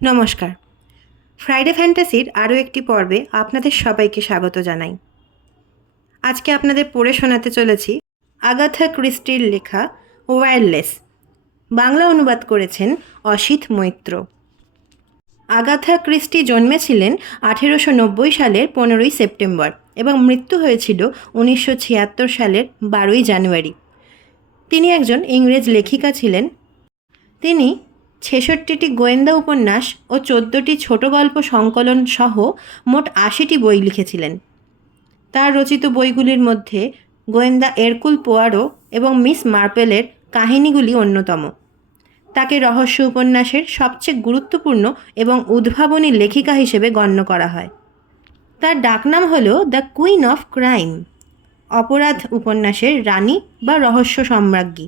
নমস্কার। ফ্রাইডে ফ্যান্টাসির আরও একটি পর্বে আপনাদের সবাইকে স্বাগত জানাই। আজকে আপনাদের পড়ে শোনাতে চলেছি আগাথা ক্রিস্টির লেখা ওয়্যারলেস। বাংলা অনুবাদ করেছেন অসিত মৈত্র। আগাথা ক্রিস্টি জন্মেছিলেন 1890 সালের 15ই সেপ্টেম্বর এবং মৃত্যু হয়েছিল 1976 সালের 12ই জানুয়ারি। তিনি একজন ইংরেজ লেখিকা ছিলেন। তিনি 66টি গোয়েন্দা উপন্যাস ও 14টি ছোট গল্প সংকলন সহ মোট 80টি বই লিখেছিলেন। তার রচিত বইগুলির মধ্যে গোয়েন্দা এরকুল পোয়ারো এবং মিস মার্পেলের কাহিনীগুলি অন্যতম। তাকে রহস্য উপন্যাসের সবচেয়ে গুরুত্বপূর্ণ এবং উদ্ভাবনী লেখিকা হিসেবে গণ্য করা হয়। তার ডাকনাম হল দ্য কুইন অফ ক্রাইম, অপরাধ উপন্যাসের রানী বা রহস্য সম্রাজ্ঞী।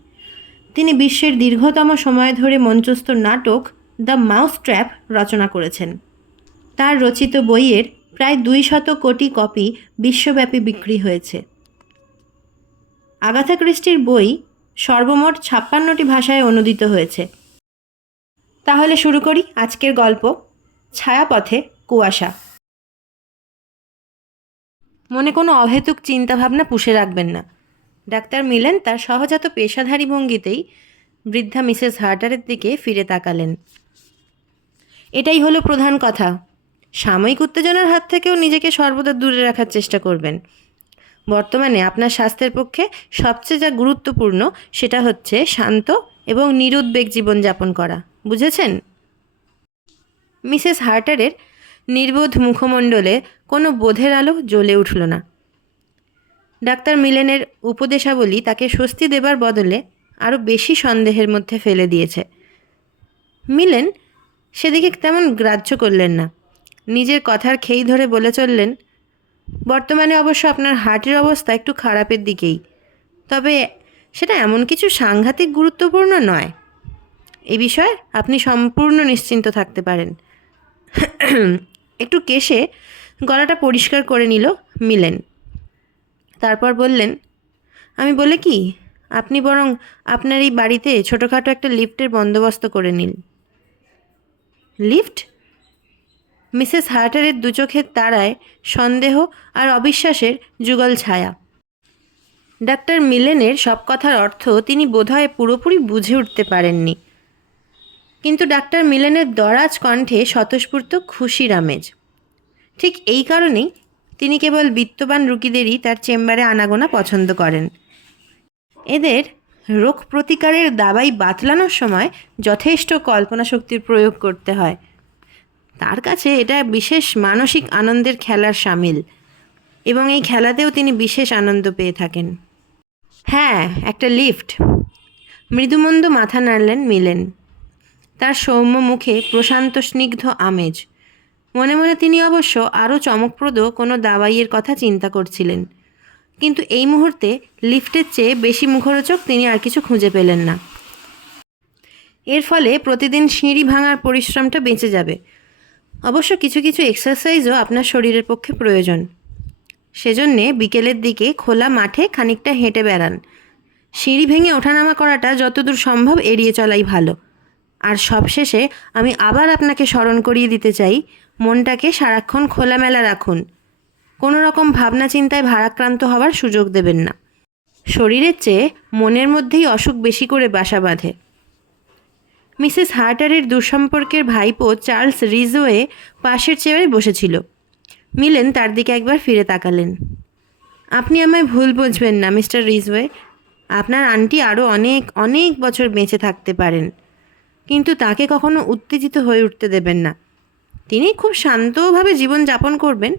তিনি বিশ্বের দীর্ঘতম সময় ধরে মঞ্চস্থ নাটক দ্য মাউস ট্র্যাপ রচনা করেছেন। তার রচিত বইয়ের প্রায় 200 কোটি কপি বিশ্বব্যাপী বিক্রি হয়েছে। আগাথা ক্রিস্টির বই সর্বমোট 56টি ভাষায় অনূদিত হয়েছে। তাহলে শুরু করি আজকের গল্প, ছায়াপথে কুয়াশা। মনে কোনো অহেতুক চিন্তাভাবনা পুষে রাখবেন না। ডাক্তার মিলেন তার সহজাত পেশাধারী ভঙ্গিতেই বৃদ্ধা মিসেস হার্টারের দিকে ফিরে তাকালেন। এটাই হলো প্রধান কথা। সাময়িক উত্তেজনার হাত থেকেও নিজেকে সর্বদা দূরে রাখার চেষ্টা করবেন। বর্তমানে আপনার স্বাস্থ্যের পক্ষে সবচেয়ে যা গুরুত্বপূর্ণ সেটা হচ্ছে শান্ত এবং নিরুদ্বেগ জীবনযাপন করা, বুঝেছেন? মিসেস হার্টারের নির্বোধ মুখমণ্ডলে কোনো বোধের আলো জ্বলে উঠল না। ডাক্তার মিলেনের উপদেশাবলী তাকে স্বস্তি দেবার বদলে আরও বেশি সন্দেহের মধ্যে ফেলে দিয়েছে। মিলেন সেদিকে তেমন গ্রাহ্য করলেন না। নিজের কথার খেই ধরে বলে চললেন, বর্তমানে অবশ্য আপনার হার্টের অবস্থা একটু খারাপের দিকেই, তবে সেটা এমন কিছু সাংঘাতিক গুরুত্বপূর্ণ নয়। এই বিষয়ে আপনি সম্পূর্ণ নিশ্চিন্ত থাকতে পারেন। একটু কেশে গলাটা পরিষ্কার করে নিল মিলেন। তারপর বললেন, আমি বলে কি, আপনি বরং আপনার এই বাড়িতে ছোটোখাটো একটা লিফটের বন্দোবস্ত করে নিন। লিফট? মিসেস হার্টারের দুচোখের তারায় সন্দেহ আর অবিশ্বাসের যুগল ছায়া। ডাক্তার মিলেনের সব কথার অর্থ তিনি বোধহয় পুরোপুরি বুঝে উঠতে পারেননি, কিন্তু ডাক্তার মিলেনের দরাজ কণ্ঠে স্বতঃস্ফূর্ত খুশির আমেজ। ঠিক এই কারণেই তিনি কেবল বিত্তবান রুগীদেরই তার চেম্বারে আনাগোনা পছন্দ করেন। এদের রোগ প্রতিকারের দাবাই বাতলানোর সময় যথেষ্ট কল্পনা শক্তির প্রয়োগ করতে হয়। তার কাছে এটা বিশেষ মানসিক আনন্দের খেলার সামিল, এবং এই খেলাতেও তিনি বিশেষ আনন্দ পেয়ে থাকেন। হ্যাঁ, একটা লিফট। মৃদুমন্দ মাথা নাড়লেন মিলেন। তার সৌম্য মুখে প্রশান্ত স্নিগ্ধ আমেজ। মনে মনে তিনি অবশ্য আরও চমকপ্রদ কোনো দাওয়াইয়ের কথা চিন্তা করছিলেন, কিন্তু এই মুহূর্তে লিফটের চেয়ে বেশি মুখরোচক তিনি আর কিছু খুঁজে পেলেন না। এর ফলে প্রতিদিন সিঁড়ি ভাঙার পরিশ্রমটা বেঁচে যাবে। অবশ্য কিছু কিছু এক্সারসাইজও আপনার শরীরের পক্ষে প্রয়োজন। সেজন্যে বিকেলের দিকে খোলা মাঠে খানিকটা হেঁটে বেড়ান। সিঁড়ি ভেঙে ওঠানামা করাটা যতদূর সম্ভব এড়িয়ে চলাই ভালো। আর সবশেষে আমি আবার আপনাকে স্মরণ করিয়ে দিতে চাই, মনটাকে সারাক্ষণ খোলামেলা রাখুন। কোনো রকম ভাবনা চিন্তায় ভারাক্রান্ত হওয়ার সুযোগ দেবেন না। শরীরের চেয়ে মনের মধ্যেই অসুখ বেশি করে বাসা বাঁধে। মিসেস হার্টারের দুঃসম্পর্কের ভাইপো চার্লস রিজওয়ে পাশের চেয়ারে বসেছিল। মিলেন তার দিকে একবার ফিরে তাকালেন। আপনি আমায় ভুল বুঝবেন না মিস্টার রিজওয়ে। আপনার আন্টি আরও অনেক অনেক বছর বেঁচে থাকতে পারেন, কিন্তু তাকে কখনো উত্তেজিত হয়ে উঠতে দেবেন না। তিনি খুব শান্তভাবে জীবন যাপন করবেন,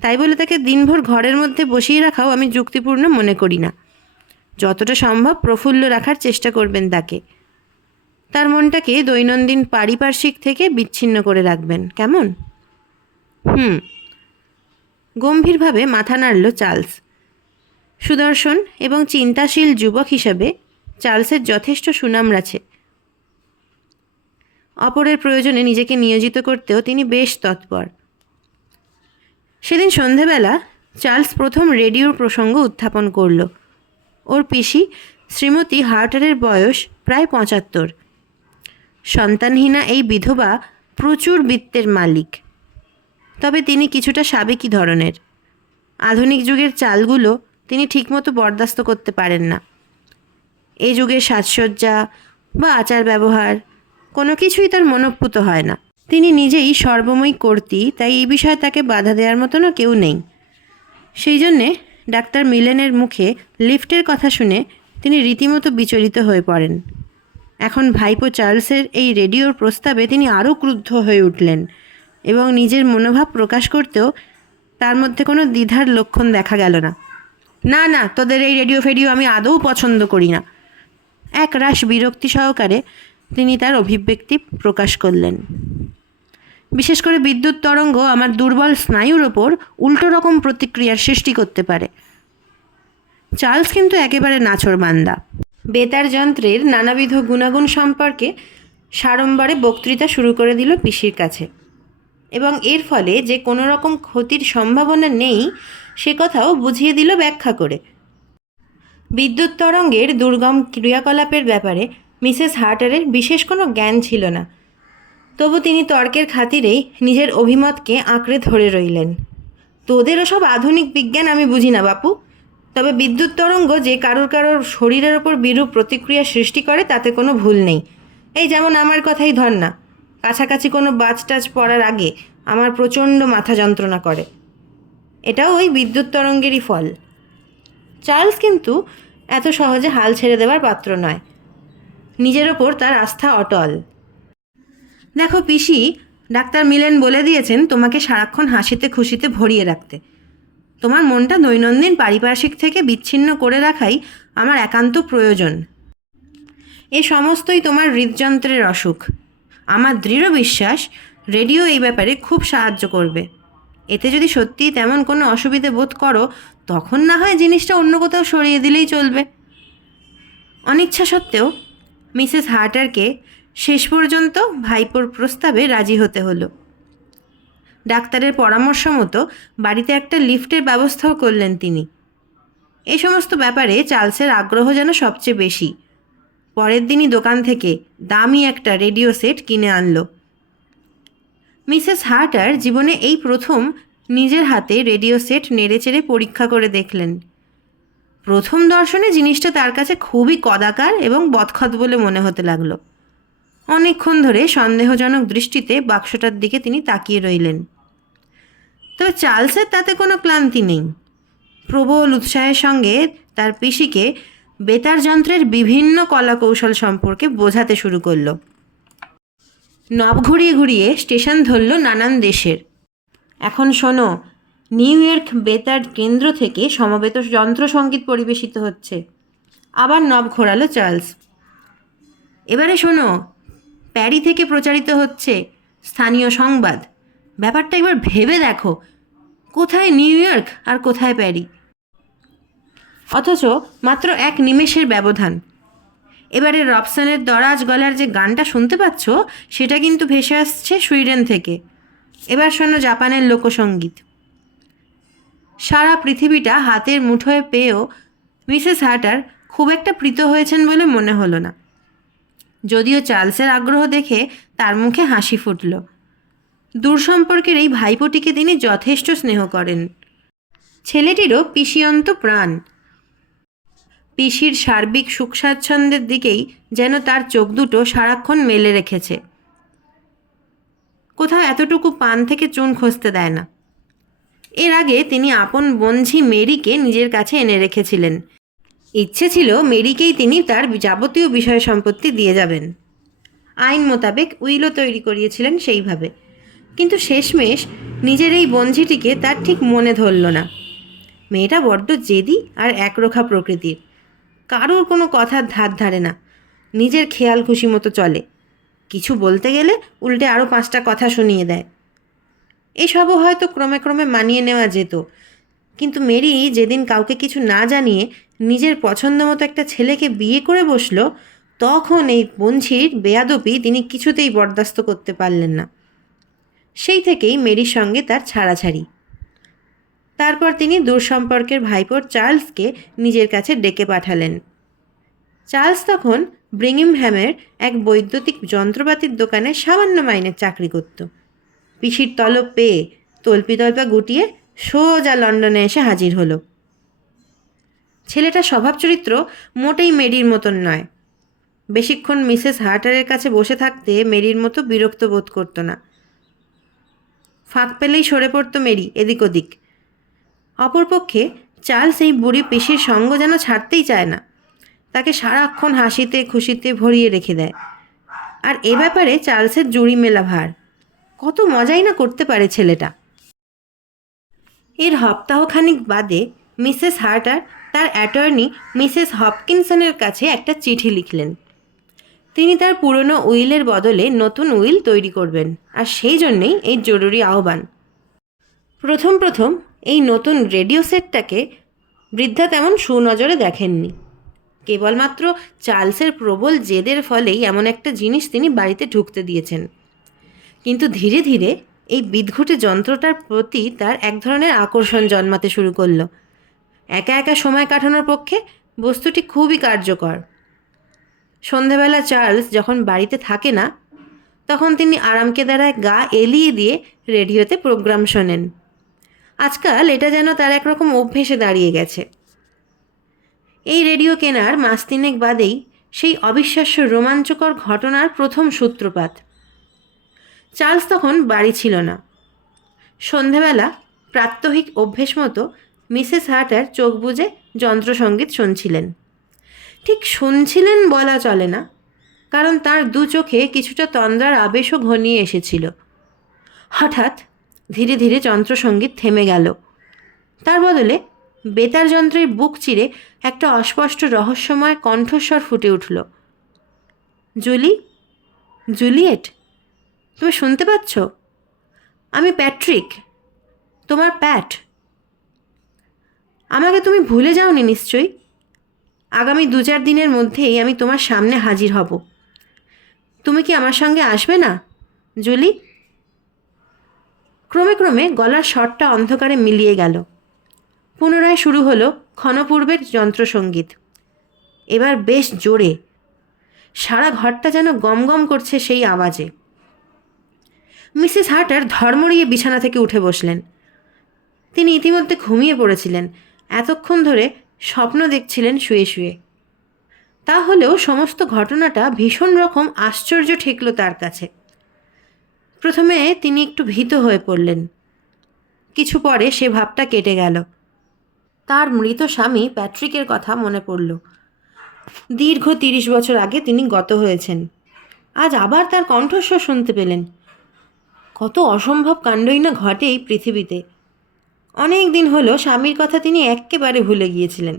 তাই বলে তাকে দিনভর ঘরের মধ্যে বসিয়ে রাখাও আমি যুক্তিপূর্ণ মনে করি না। যতটা সম্ভব প্রফুল্ল রাখার চেষ্টা করবেন তাকে। তার মনটাকে দৈনন্দিন পারিপার্শ্বিক থেকে বিচ্ছিন্ন করে রাখবেন, কেমন? গম্ভীরভাবে মাথা নাড়ল চার্লস। সুদর্শন এবং চিন্তাশীল যুবক হিসাবে চার্লসের যথেষ্ট সুনাম আছে। অপরের প্রয়োজনে নিজেকে নিয়োজিত করতেও তিনি বেশ তৎপর। সেদিন সন্ধেবেলা চার্লস প্রথম রেডিওর প্রসঙ্গ উত্থাপন করল। ওর পিসি শ্রীমতী হার্টারের বয়স প্রায় 75। সন্তানহীনা এই বিধবা প্রচুর বিত্তের মালিক, তবে তিনি কিছুটা সাবেকি ধরনের। আধুনিক যুগের চালগুলো তিনি ঠিকমতো বরদাস্ত করতে পারেন না। এই যুগের সাজসজ্জা বা আচার ব্যবহার কোনো কিছুই তার মনঃপূত হয় না। তিনি নিজেই সর্বময় কর্ত্রী, তাই এই বিষয়ে তাকে বাধা দেওয়ার মতনও কেউ নেই। সেই জন্যে ডাক্তার মিলেনের মুখে লিফটের কথা শুনে তিনি রীতিমতো বিচলিত হয়ে পড়েন। এখন ভাইপো চার্লসের এই রেডিওর প্রস্তাবে তিনি আরও ক্রুদ্ধ হয়ে উঠলেন এবং নিজের মনোভাব প্রকাশ করতেও তার মধ্যে কোনো দ্বিধার লক্ষণ দেখা গেল না। না না, তোদের এই রেডিও ফেডিও আমি আদৌ পছন্দ করি না। এক রাশ বিরক্তি সহকারে তিনি তার অভিব্যক্তি প্রকাশ করলেন। বিশেষ করে বিদ্যুৎ তরঙ্গ আমার দুর্বল স্নায়ুর ওপর উল্টো রকম প্রতিক্রিয়ার সৃষ্টি করতে পারে। চার্লস কিন্তু একেবারে নাছোড়বান্দা। বেতার যন্ত্রের নানাবিধ গুণাগুণ সম্পর্কে সাড়ম্বরে বক্তৃতা শুরু করে দিল পিসির কাছে, এবং এর ফলে যে কোনো রকম ক্ষতির সম্ভাবনা নেই সে কথাও বুঝিয়ে দিল ব্যাখ্যা করে। বিদ্যুৎ তরঙ্গের দুর্গম ক্রিয়াকলাপের ব্যাপারে মিসেস হার্টারের বিশেষ কোনো জ্ঞান ছিল না, তবু তিনি তর্কের খাতিরেই নিজের অভিমতকে আঁকড়ে ধরে রইলেন। তোদের ওসব আধুনিক বিজ্ঞান আমি বুঝি না বাপু, তবে বিদ্যুৎ তরঙ্গ যে কারোর শরীরের ওপর বিরূপ প্রতিক্রিয়া সৃষ্টি করে তাতে কোনো ভুল নেই। এই যেমন আমার কথাই ধর না, কাছাকাছি কোনো বাজ টাজ পড়ার আগে আমার প্রচণ্ড মাথা যন্ত্রণা করে। এটাও ওই বিদ্যুৎ তরঙ্গেরই ফল। চার্লস কিন্তু এত সহজে হাল ছেড়ে দেওয়ার পাত্র নয়। নিজের ওপর তার আস্থা অটল। দেখো পিসি, ডাক্তার মিলেন বলে দিয়েছেন তোমাকে সারাক্ষণ হাসিতে খুশিতে ভরিয়ে রাখতে। তোমার মনটা দৈনন্দিন পারিপার্শ্বিক থেকে বিচ্ছিন্ন করে রাখাই আমার একান্ত প্রয়োজন। এ সমস্তই তোমার হৃদযন্ত্রের অসুখ। আমার দৃঢ় বিশ্বাস রেডিও এই ব্যাপারে খুব সাহায্য করবে। এতে যদি সত্যিই তেমন কোনো অসুবিধে বোধ করো তখন না হয় জিনিসটা অন্য কোথাও সরিয়ে দিলেই চলবে। অনিচ্ছা সত্ত্বেও মিসেস হার্টারকে শেষ পর্যন্ত ভাইপোর প্রস্তাবে রাজি হতে হলো। ডাক্তারের পরামর্শ মতো বাড়িতে একটা লিফটের ব্যবস্থাও করলেন তিনি। এই সমস্ত ব্যাপারে চার্লসের আগ্রহ যেন সবচেয়ে বেশি। পরের দিনই দোকান থেকে দামি একটা রেডিও সেট কিনে আনলো। মিসেস হার্টার জীবনে এই প্রথম নিজের হাতে রেডিও সেট নেড়েচেড়ে পরীক্ষা করে দেখলেন। প্রথম দর্শনে জিনিসটা তার কাছে খুবই কদাকার এবং বদখত বলে মনে হতে লাগলো। অনেকক্ষণ ধরে সন্দেহজনক দৃষ্টিতে বাক্সটার দিকে তিনি তাকিয়ে রইলেন। তবে চার্লসের তাতে কোনো ক্লান্তি নেই। প্রবল উৎসাহের সঙ্গে তার পিসিকে বেতার যন্ত্রের বিভিন্ন কলাকৌশল সম্পর্কে বোঝাতে শুরু করলো। নব ঘুরিয়ে ঘুরিয়ে স্টেশন ধরল নানান দেশের। এখন শোনো, নিউ ইয়র্ক বেতার কেন্দ্র থেকে সমবেত যন্ত্রসঙ্গীত পরিবেশিত হচ্ছে। আবার নব ঘোরালো চার্লস। এবারে শোনো, প্যারি থেকে প্রচারিত হচ্ছে স্থানীয় সংবাদ। ব্যাপারটা একবার ভেবে দেখো, কোথায় নিউ ইয়র্ক আর কোথায় প্যারি, অথচ মাত্র এক নিমেষের ব্যবধান। এবারে রবসনের দরাজ গলার যে গানটা শুনতে পাচ্ছ সেটা কিন্তু ভেসে আসছে সুইডেন থেকে। এবার শোনো জাপানের লোকসঙ্গীত। সারা পৃথিবীটা হাতের মুঠোয় পেয়েও মিসেস হার্টার খুব একটা প্রীত হয়েছেন বলে মনে হলো না। যদিও চার্লসের আগ্রহ দেখে তার মুখে হাসি ফুটল। দূর সম্পর্কের এই ভাইপোটিকে তিনি যথেষ্ট স্নেহ করেন। ছেলেটিরও পিসিয়ন্ত প্রাণ। পিসির সার্বিক সুখ স্বাচ্ছন্দ্যের দিকেই যেন তার চোখ দুটো সারাক্ষণ মেলে রেখেছে। কোথাও এতটুকু পান থেকে চুন খসতে দেয় না। এর আগে তিনি আপন বঞ্ঝি মেরিকে নিজের কাছে এনে রেখেছিলেন। ইচ্ছে ছিল মেরিকেই তিনি তার যাবতীয় বিষয় সম্পত্তি দিয়ে যাবেন। আইন মোতাবেক উইলও তৈরি করিয়েছিলেন সেইভাবে। কিন্তু শেষমেশ নিজের এই বঞ্ঝিটিকে তার ঠিক মনে ধরল না। মেয়েটা বড্ড জেদি আর একরোখা প্রকৃতির। কারোর কোনো কথার ধার ধারে না, নিজের খেয়াল খুশি মতো চলে। কিছু বলতে গেলে উল্টে আরও 5টা কথা শুনিয়ে দেয়। এসবও হয়তো ক্রমে ক্রমে মানিয়ে নেওয়া যেত, কিন্তু মেরি যেদিন কাউকে কিছু না জানিয়ে নিজের পছন্দ মতো একটা ছেলেকে বিয়ে করে বসলো, তখন এই বঞ্ঝির বেয়াদপি তিনি কিছুতেই বরদাস্ত করতে পারলেন না। সেই থেকেই মেরির সঙ্গে তার ছাড়াছাড়ি। তারপর তিনি দূর সম্পর্কের ভাইপোর চার্লসকে নিজের কাছে ডেকে পাঠালেন। চার্লস তখন ব্রিংহামের এক বৈদ্যুতিক যন্ত্রপাতির দোকানে সামান্য মাইনের চাকরি করত। পিসির তলব পেয়ে তল্পিতল্পা গুটিয়ে সোজা লন্ডনে এসে হাজির হলো। ছেলেটার স্বভাব চরিত্র মোটেই মেরির মতন নয়। বেশিক্ষণ মিসেস হার্টারের কাছে বসে থাকতে মেরির মতো বিরক্ত বোধ করতো না। ফাঁক পেলেই সরে পড়তো মেরি এদিক ওদিক। অপরপক্ষে চার্লস এই বুড়ি পিসির সঙ্গ যেন ছাড়তেই চায় না, তাকে সারাক্ষণ হাসিতে খুশিতে ভরিয়ে রেখে দেয়। আর এ ব্যাপারে চার্লসের জুড়ি মেলা ভার। কত মজাই না করতে পারে ছেলেটা। এর সপ্তাহখানিক বাদে মিসেস হার্টার তার অ্যাটর্নি মিসেস হপকিনসনের কাছে একটা চিঠি লিখলেন। তিনি তার পুরনো উইলের বদলে নতুন উইল তৈরি করবেন, আর সেই জন্যেই এই জরুরি আহ্বান। প্রথম প্রথম এই নতুন রেডিও সেটটাকে বৃদ্ধা তেমন সুনজরে দেখেননি। কেবলমাত্র চার্লসের প্রবল জেদের ফলেই এমন একটা জিনিস তিনি বাড়িতে ঢুকতে দিয়েছেন। কিন্তু ধীরে ধীরে এই বিদঘুটে যন্ত্রটার প্রতি তার এক ধরনের আকর্ষণ জন্মাতে শুরু করলো। একা একা সময় কাটানোর পক্ষে বস্তুটি খুবই কার্যকর। সন্ধেবেলা চার্লস যখন বাড়িতে থাকে না, তখন তিনি আরামকেদারায় গা এলিয়ে দিয়ে রেডিওতে প্রোগ্রাম শোনেন। আজকাল এটা যেন তার একরকম অভ্যেসে দাঁড়িয়ে গেছে। এই রেডিও কেনার মাস তিনেক বাদেই সেই অবিশ্বাস্য রোমাঞ্চকর ঘটনার প্রথম সূত্রপাত। চার্লস তখন বাড়ি ছিল না। সন্ধেবেলা প্রাত্যহিক অভ্যেস মতো মিসেস হার্টার চোখ বুজে যন্ত্রসঙ্গীত শুনছিলেন। ঠিক শুনছিলেন বলা চলে না, কারণ তার দু চোখে কিছুটা তন্দ্রার আবেশও ঘনিয়ে এসেছিল। হঠাৎ ধীরে ধীরে যন্ত্রসঙ্গীত থেমে গেল। তার বদলে বেতার যন্ত্রের বুক চিরে একটা অস্পষ্ট রহস্যময় কণ্ঠস্বর ফুটে উঠল। জুলি, জুলিয়েট, তুমি শুনতে পাচ্ছ? আমি প্যাট্রিক, তোমার প্যাট। আমাকে তুমি ভুলে যাওনি নিশ্চয়ই? আগামী 2-4 দিনের মধ্যেই আমি তোমার সামনে হাজির হব। তুমি কি আমার সঙ্গে আসবে না, জুলি? ক্রমে ক্রমে গলার স্বরটা অন্ধকারে মিলিয়ে গেল। পুনরায় শুরু হলো ক্ষণপূর্বের যন্ত্রসঙ্গীত। এবার বেশ জোরে, সারা ঘরটা যেন গমগম করছে সেই আওয়াজে। মিসেস হার্টার ধর্মড়িয়ে বিছানা থেকে উঠে বসলেন। তিনি ইতিমধ্যে ঘুমিয়ে পড়েছিলেন। এতক্ষণ ধরে স্বপ্ন দেখছিলেন শুয়ে শুয়ে। তা হলেও সমস্ত ঘটনাটা ভীষণ রকম আশ্চর্য ঠেকল তার কাছে। প্রথমে তিনি একটু ভীত হয়ে পড়লেন। কিছু পরে সে ভাবটা কেটে গেল। তার মৃত স্বামী প্যাট্রিকের কথা মনে পড়ল। দীর্ঘ 30 বছর আগে তিনি গত হয়েছেন। আজ আবার তার কণ্ঠস্বর শুনতে পেলেন। কত অসম্ভব কাণ্ডই না ঘটে এই পৃথিবীতে। অনেক দিন হলো স্বামীর কথা তিনি এক্কেবারে ভুলে গিয়েছিলেন।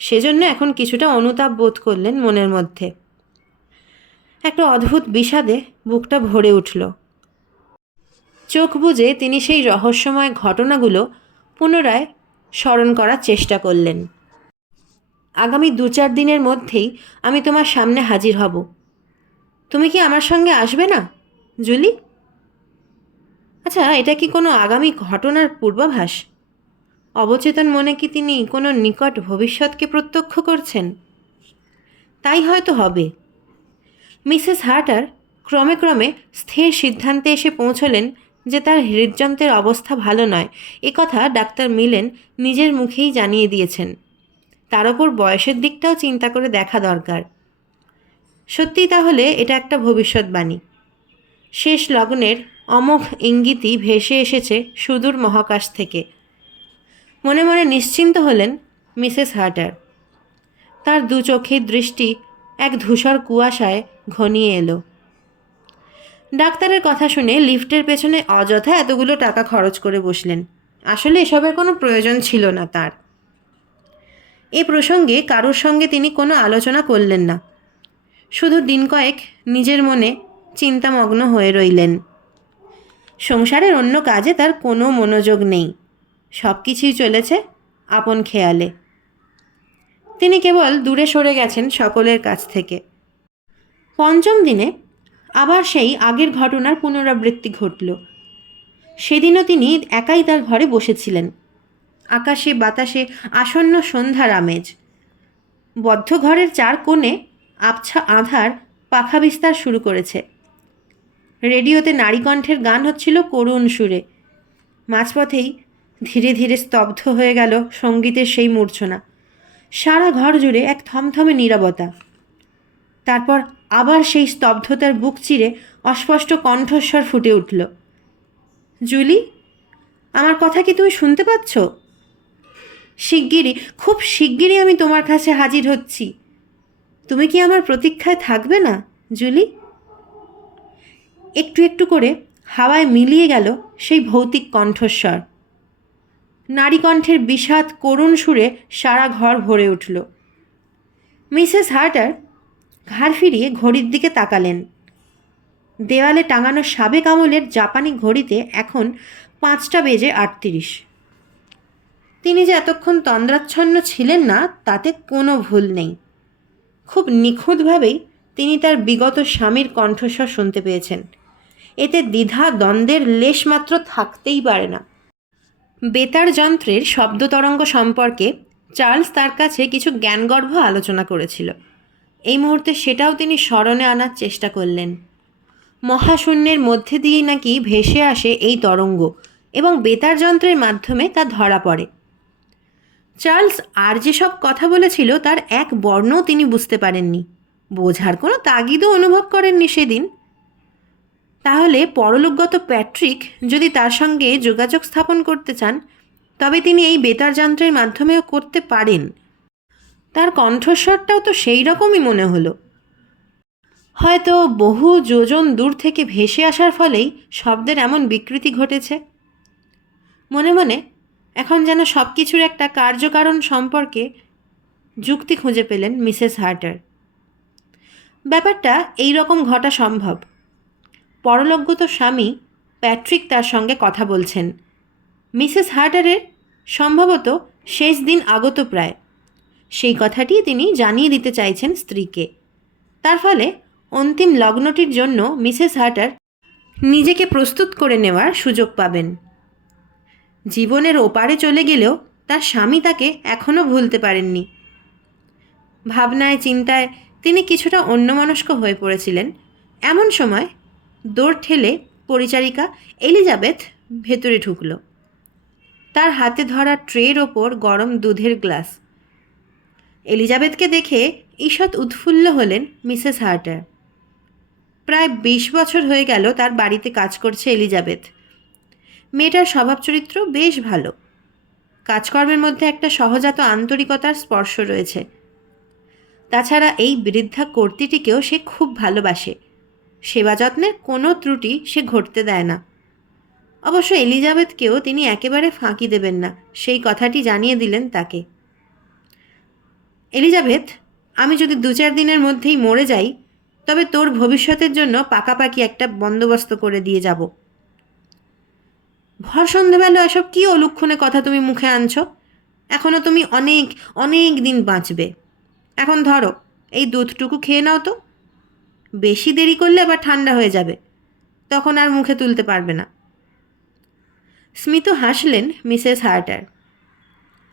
সেজন্য এখন কিছুটা অনুতাপ বোধ করলেন মনের মধ্যে। একটা অদ্ভুত বিষাদে বুকটা ভরে উঠল। চোখ বুজে তিনি সেই রহস্যময় ঘটনাগুলো পুনরায় স্মরণ করার চেষ্টা করলেন। আগামী 2-4 দিনের মধ্যেই আমি তোমার সামনে হাজির হব। তুমি কি আমার সঙ্গে আসবে না, জুলি? আচ্ছা, এটা কি কোনো আগামী ঘটনার পূর্বাভাস? অবচেতন মনে কি তিনি কোনো নিকট ভবিষ্যৎকে প্রত্যক্ষ করছেন? তাই হয়তো হবে। মিসেস হার্টার ক্রমে ক্রমে স্থির সিদ্ধান্তে এসে পৌঁছলেন যে তার হৃদযন্ত্রের অবস্থা ভালো নয়। একথা ডাক্তার মিলেন নিজের মুখেই জানিয়ে দিয়েছেন। তার ওপর বয়সের দিকটাও চিন্তা করে দেখা দরকার। সত্যি তাহলে এটা একটা ভবিষ্যৎবাণী। শেষ লগ্নের অমোঘ ইঙ্গিতই ভেসে এসেছে সুদূর মহাকাশ থেকে। মনে মনে নিশ্চিন্ত হলেন মিসেস হার্টার। তার দু চোখের দৃষ্টি এক ধূসর কুয়াশায় ঘনিয়ে এলো। ডাক্তারের কথা শুনে লিফটের পেছনে অযথা এতগুলো টাকা খরচ করে বসলেন। আসলে এসবের কোনো প্রয়োজন ছিল না তার। এ প্রসঙ্গে কারোর সঙ্গে তিনি কোনো আলোচনা করলেন না। শুধু দিন কয়েক নিজের মনে চিন্তামগ্ন হয়ে রইলেন। সংসারের অন্য কাজে তার কোনো মনোযোগ নেই। সব কিছুই চলেছে আপন খেয়ালে। তিনি কেবল দূরে সরে গেছেন সকলের কাছ থেকে। পঞ্চম দিনে আবার সেই আগের ঘটনার পুনরাবৃত্তি ঘটল। সেদিনও তিনি একাই তার ঘরে বসেছিলেন। আকাশে বাতাসে আসন্ন সন্ধ্যার আমেজ। বদ্ধ ঘরের চার কোণে আবছা আঁধার পাখা বিস্তার শুরু করেছে। রেডিওতে নারীকণ্ঠের গান হচ্ছিল করুণ সুরে। মাঝপথেই ধীরে ধীরে স্তব্ধ হয়ে গেল সঙ্গীতের সেই মূর্ছনা। সারা ঘর জুড়ে এক থমথমে নীরবতা। তারপর আবার সেই স্তব্ধতার বুক চিরে অস্পষ্ট কণ্ঠস্বর ফুটে উঠল। জুলি, আমার কথা কি তুমি শুনতে পাচ্ছ? শিগগিরই, খুব শিগগিরই আমি তোমার কাছে হাজির হচ্ছি। তুমি কি আমার প্রতীক্ষায় থাকবে না জুলি? একটু একটু করে হাওয়ায় মিলিয়ে গেল সেই ভৌতিক কণ্ঠস্বর। নারী কণ্ঠের বিষাদ করুণ সুরে সারা ঘর ভরে উঠল। মিসেস হার্টার ঘাড় ফিরিয়ে ঘড়ির দিকে তাকালেন। দেওয়ালে টাঙানো সাবেক আমলের জাপানি ঘড়িতে এখন 5:38। তিনি যে এতক্ষণ তন্দ্রাচ্ছন্ন ছিলেন না তাতে কোনো ভুল নেই। খুব নিখুঁতভাবেই তিনি তার বিগত স্বামীর কণ্ঠস্বর শুনতে পেয়েছেন। এতে দ্বিধা দ্বন্দ্বের লেশমাত্র থাকতেই পারে না। বেতার যন্ত্রের শব্দতরঙ্গ সম্পর্কে চার্লস তার কাছে কিছু জ্ঞানগর্ভ আলোচনা করেছিল। এই মুহূর্তে সেটাও তিনি স্মরণে আনার চেষ্টা করলেন। মহাশূন্যের মধ্যে দিয়েই নাকি ভেসে আসে এই তরঙ্গ এবং বেতার যন্ত্রের মাধ্যমে তা ধরা পড়ে। চার্লস আর যেসব কথা বলেছিল তার এক বর্ণও তিনি বুঝতে পারেননি, বোঝার কোনো তাগিদও অনুভব করেননি সেদিন। তাহলে পরলোকগত প্যাট্রিক যদি তার সঙ্গে যোগাযোগ স্থাপন করতে চান তবে তিনি এই বেতার যন্ত্রের মাধ্যমেও করতে পারেন। তার কণ্ঠস্বরটাও তো সেই রকমই মনে হলো। হয়তো বহু যোজন দূর থেকে ভেসে আসার ফলেই শব্দের এমন বিকৃতি ঘটেছে। মনে মনে এখন যেন সব কিছুর একটা কার্যকারণ সম্পর্কে যুক্তি খুঁজে পেলেন মিসেস হার্টার। ব্যাপারটা এই রকম ঘটা সম্ভব। পরলোকগত স্বামী প্যাট্রিক তার সঙ্গে কথা বলছেন। মিসেস হার্টারের সম্ভবত শেষ দিন আগত প্রায়। সেই কথাটি তিনি জানিয়ে দিতে চাইছেন স্ত্রীকে। তার ফলে অন্তিম লগ্নটির জন্য মিসেস হার্টার নিজেকে প্রস্তুত করে নেওয়ার সুযোগ পাবেন। জীবনের ওপারে চলে গেলেও তার স্বামী তাকে এখনও ভুলতে পারেননি। ভাবনায় চিন্তায় তিনি কিছুটা অন্যমনস্ক হয়ে পড়েছিলেন। এমন সময় দৌড় ঠেলে পরিচারিকা এলিজাবেথ ভেতরে ঢুকল। তার হাতে ধরা ট্রের ওপর গরম দুধের গ্লাস। এলিজাবেথকে দেখে ঈষৎ উৎফুল্ল হলেন মিসেস হার্টার। প্রায় 20 বছর হয়ে গেল তার বাড়িতে কাজ করছে এলিজাবেথ। মেয়েটার স্বভাব চরিত্র বেশ ভালো। কাজকর্মের মধ্যে একটা সহজাত আন্তরিকতার স্পর্শ রয়েছে। তাছাড়া এই বৃদ্ধা কর্ত্রীটিকেও সে খুব ভালোবাসে। সেবা যত্নের কোনো ত্রুটি সে ঘটতে দেয় না। অবশ্য এলিজাবেথকেও তিনি একেবারে ফাঁকি দেবেন না, সেই কথাটি জানিয়ে দিলেন তাকে। এলিজাবেথ, আমি যদি 2-4 দিনের মধ্যেই মরে যাই তবে তোর ভবিষ্যতের জন্য পাকাপাকি একটা বন্দোবস্ত করে দিয়ে যাব। ভর সন্ধ্যেবেলা এসব কী অলুক্ষণে কথা তুমি মুখে আনছো? এখনও তুমি অনেক অনেক দিন বাঁচবে। এখন ধরো এই দুধটুকু খেয়ে নাও তো। বেশি দেরি করলে আবার ঠান্ডা হয়ে যাবে, তখন আর মুখে তুলতে পারবে না। স্মিত হাসলেন মিসেস হার্টার।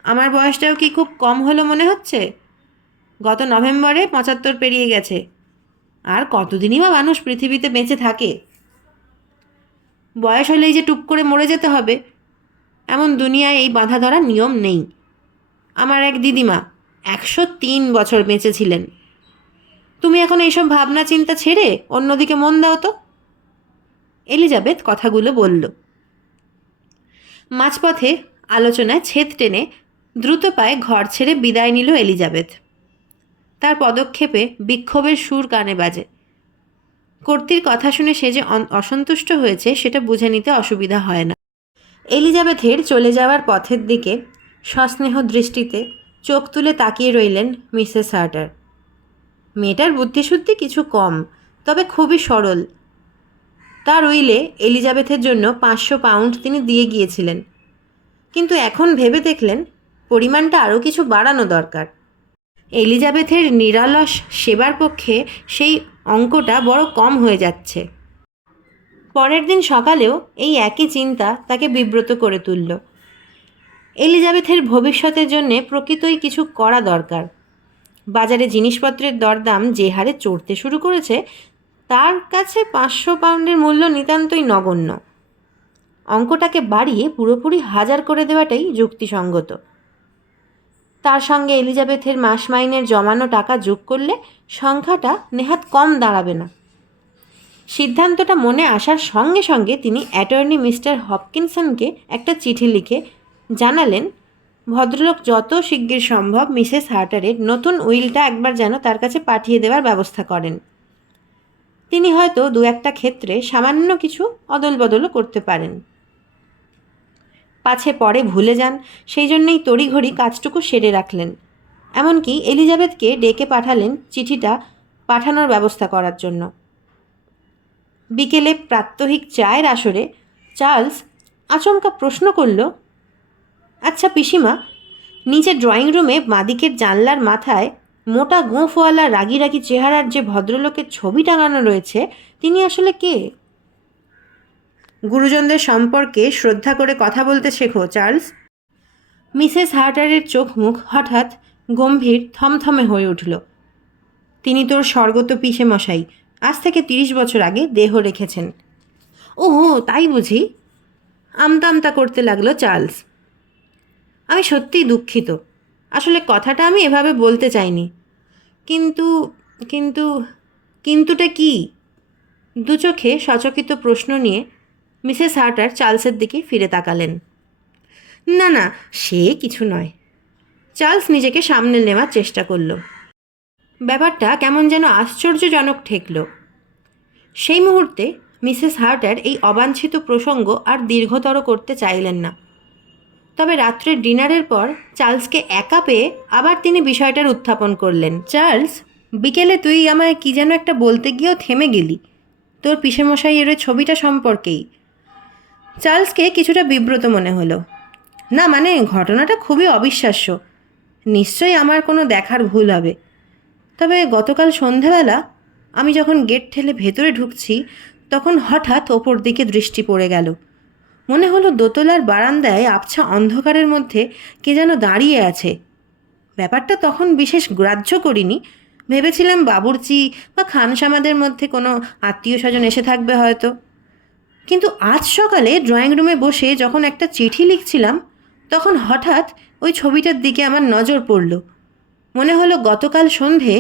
আমার বয়সটাও কি খুব কম হলো মনে হচ্ছে? গত নভেম্বরে 75 পেরিয়ে গেছে। আর কতদিনই বা মানুষ পৃথিবীতে বেঁচে থাকে? বয়স হলেই যে টুক করে মরে যেতে হবে এমন দুনিয়ায় এই বাঁধা ধরা নিয়ম নেই। আমার এক দিদিমা 103 বছর বেঁচেছিলেন। তুমি এখন এইসব ভাবনা চিন্তা ছেড়ে অন্যদিকে মন দাও তো। এলিজাবেথ কথাগুলো বলল। মাঝপথে আলোচনায় ছেদ টেনে দ্রুত পায়ে ঘর ছেড়ে বিদায় নিল এলিজাবেথ। তার পদক্ষেপে বিক্ষোভের সুর কানে বাজে। কর্ত্রীর কথা শুনে সে যে অসন্তুষ্ট হয়েছে সেটা বুঝে নিতে অসুবিধা হয় না। এলিজাবেথের চলে যাওয়ার পথের দিকে সস্নেহ দৃষ্টিতে চোখ তুলে তাকিয়ে রইলেন মিসেস হার্টার। মেয়েটার বুদ্ধিশুদ্ধি কিছু কম, তবে খুবই সরল। তার উইলে এলিজাবেথের জন্য 500 পাউন্ড তিনি দিয়ে গিয়েছিলেন, কিন্তু এখন ভেবে দেখলেন পরিমাণটা আরও কিছু বাড়ানো দরকার। এলিজাবেথের নিরলস সেবার পক্ষে সেই অঙ্কটা বড় কম হয়ে যাচ্ছে। পরের দিন সকালেও এই একই চিন্তা তাকে বিব্রত করে তুলল। এলিজাবেথের ভবিষ্যতের জন্যে প্রকৃতই কিছু করা দরকার। বাজারে জিনিসপত্রের দরদাম যে হারে চড়তে শুরু করেছে, তার কাছে 500 পাউন্ডের মূল্য নিতান্তই নগণ্য। অঙ্কটাকে বাড়িয়ে পুরোপুরি 1000 করে দেওয়াটাই যুক্তিসঙ্গত। তার সঙ্গে এলিজাবেথের মাস মাইনের জমানো টাকা যোগ করলে সংখ্যাটা নেহাত কম দাঁড়াবে না। সিদ্ধান্তটা মনে আসার সঙ্গে সঙ্গে তিনি অ্যাটর্নি মিস্টার হপকিনসনকে একটা চিঠি লিখে জানালেন ভদ্রলোক যত শিগগির সম্ভব মিসেস হার্টারের নতুন উইলটা একবার যেন তার কাছে পাঠিয়ে দেওয়ার ব্যবস্থা করেন। তিনি হয়তো দু একটা ক্ষেত্রে সামান্য কিছু অদল বদলও করতে পারেন। পাছে পরে ভুলে যান, সেই জন্যেই তড়িঘড়ি কাজটুকু সেরে রাখলেন। এমনকি এলিজাবেথকে ডেকে পাঠালেন চিঠিটা পাঠানোর ব্যবস্থা করার জন্য। বিকেলে প্রাত্যহিক চায়ের আসরে চার্লস আচমকা প্রশ্ন করল, আচ্ছা পিসিমা, নিচে ড্রয়িং রুমে বাঁদিকের জানলার মাথায় মোটা গোঁফওয়ালা রাগি রাগি চেহারার যে ভদ্রলোকের ছবি টাঙানো রয়েছে, তিনি আসলে কে? গুরুজনদের সম্পর্কে শ্রদ্ধা করে কথা বলতে শেখো, চার্লস। মিসেস হার্টারের চোখ মুখ হঠাৎ গম্ভীর থমথমে হয়ে উঠল। তিনি তোর স্বর্গত পিসে মশাই, আজ থেকে 30 বছর আগে দেহ রেখেছেন। ওহো, তাই বুঝি? আমতা আমতা করতে লাগলো চার্লস। আমি সত্যিই দুঃখিত, আসলে কথাটা আমি এভাবে বলতে চাইনি। কিন্তু কিন্তু কিন্তুটা কি? দু চোখে সচকিত প্রশ্ন নিয়ে মিসেস হার্টার চার্লসের দিকে ফিরে তাকালেন। না না, সে কিছু নয়। চার্লস নিজেকে সামনে নেওয়ার চেষ্টা করল। ব্যাপারটা কেমন যেন আশ্চর্যজনক ঠেকল। সেই মুহূর্তে মিসেস হার্টার এই অবাঞ্ছিত প্রসঙ্গ আর দীর্ঘতর করতে চাইলেন না। তবে রাত্রের ডিনারের পর চার্লসকে একা পেয়ে আবার তিনি বিষয়টার উত্থাপন করলেন। চার্লস, বিকেলে তুই আমায় কি যেন একটা বলতে গিয়েও থেমে গেলি, তোর পিসেমশাইয়ের ওই ছবিটা সম্পর্কেই। চার্লসকে কিছুটা বিব্রত মনে হলো। না মানে, ঘটনাটা খুবই অবিশ্বাস্য। নিশ্চয়ই আমার কোনো দেখার ভুল হবে। তবে গতকাল সন্ধ্যাবেলা আমি যখন গেট ঠেলে ভেতরে ঢুকছি, তখন হঠাৎ ওপর দিকে দৃষ্টি পড়ে গেল। মনে হলো দোতলার বারান্দায় আবছা অন্ধকারের মধ্যে কে যেন দাঁড়িয়ে আছে। ব্যাপারটা তখন বিশেষ গ্রাহ্য করিনি, ভেবেছিলাম বাবুর্চি বা খানসামাদের মধ্যে কোনো আত্মীয় স্বজন এসে থাকবে হয়তো। কিন্তু আজ সকালে ড্রয়িং রুমে বসে যখন একটা চিঠি লিখছিলাম, তখন হঠাৎ ওই ছবিটার দিকে আমার নজর পড়ল। মনে হলো গতকাল সন্ধে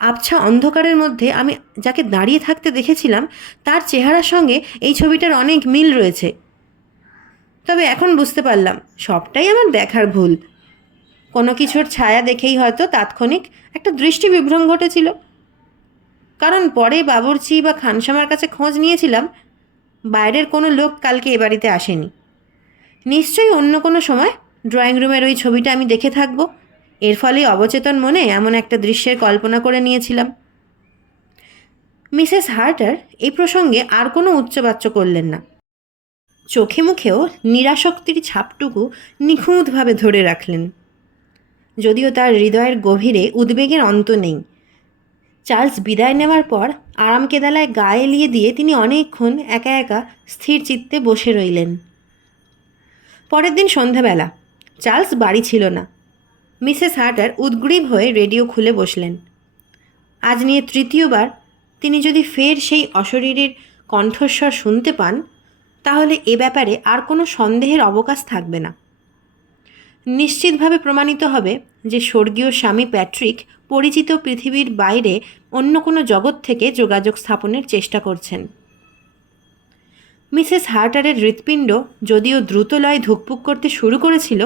আবছা অন্ধকারের মধ্যে আমি যাকে দাঁড়িয়ে থাকতে দেখেছিলাম, তার চেহারার সঙ্গে এই ছবিটার অনেক মিল রয়েছে। তবে এখন বুঝতে পারলাম সবটাই আমার দেখার ভুল। কোনো কিছুর ছায়া দেখেই হয়তো তাৎক্ষণিক একটা দৃষ্টি বিভ্রম ঘটেছিল। কারণ পরে বাবুর্চি বা খানসামার কাছে খোঁজ নিয়েছিলাম, বাইরের কোনো লোক কালকে এ বাড়িতে আসেনি। নিশ্চয়ই অন্য কোনো সময় ড্রয়িং রুমের ওই ছবিটা আমি দেখে থাকব। এর ফলেই অবচেতন মনে এমন একটা দৃশ্যের কল্পনা করে নিয়েছিলাম। মিসেস হার্টার এই প্রসঙ্গে আর কোনো উচ্চবাচ্য করলেন না। চোখে মুখেও নিরাসক্তির ছাপটুকু নিখুঁতভাবে ধরে রাখলেন। যদিও তার হৃদয়ের গভীরে উদ্বেগের অন্ত নেই। চার্লস বিদায় নেওয়ার পর আরাম কেদালায় গা এলিয়ে দিয়ে তিনি অনেকক্ষণ একা একা স্থির চিত্তে বসে রইলেন। পরের দিন সন্ধ্যাবেলা চার্লস বাড়ি ছিল না। মিসেস হার্টার উদ্গ্রীব হয়ে রেডিও খুলে বসলেন। আজ নিয়ে তৃতীয়বার তিনি যদি ফের সেই অশরীরীর কণ্ঠস্বর শুনতে পান, তাহলে এ ব্যাপারে আর কোনো সন্দেহের অবকাশ থাকবে না। নিশ্চিতভাবে প্রমাণিত হবে যে স্বর্গীয় স্বামী প্যাট্রিক পরিচিত পৃথিবীর বাইরে অন্য কোনো জগৎ থেকে যোগাযোগ স্থাপনের চেষ্টা করছেন। মিসেস হার্টারের হৃৎপিণ্ড যদিও দ্রুত লয়ে ধুকপুক করতে শুরু করেছিল,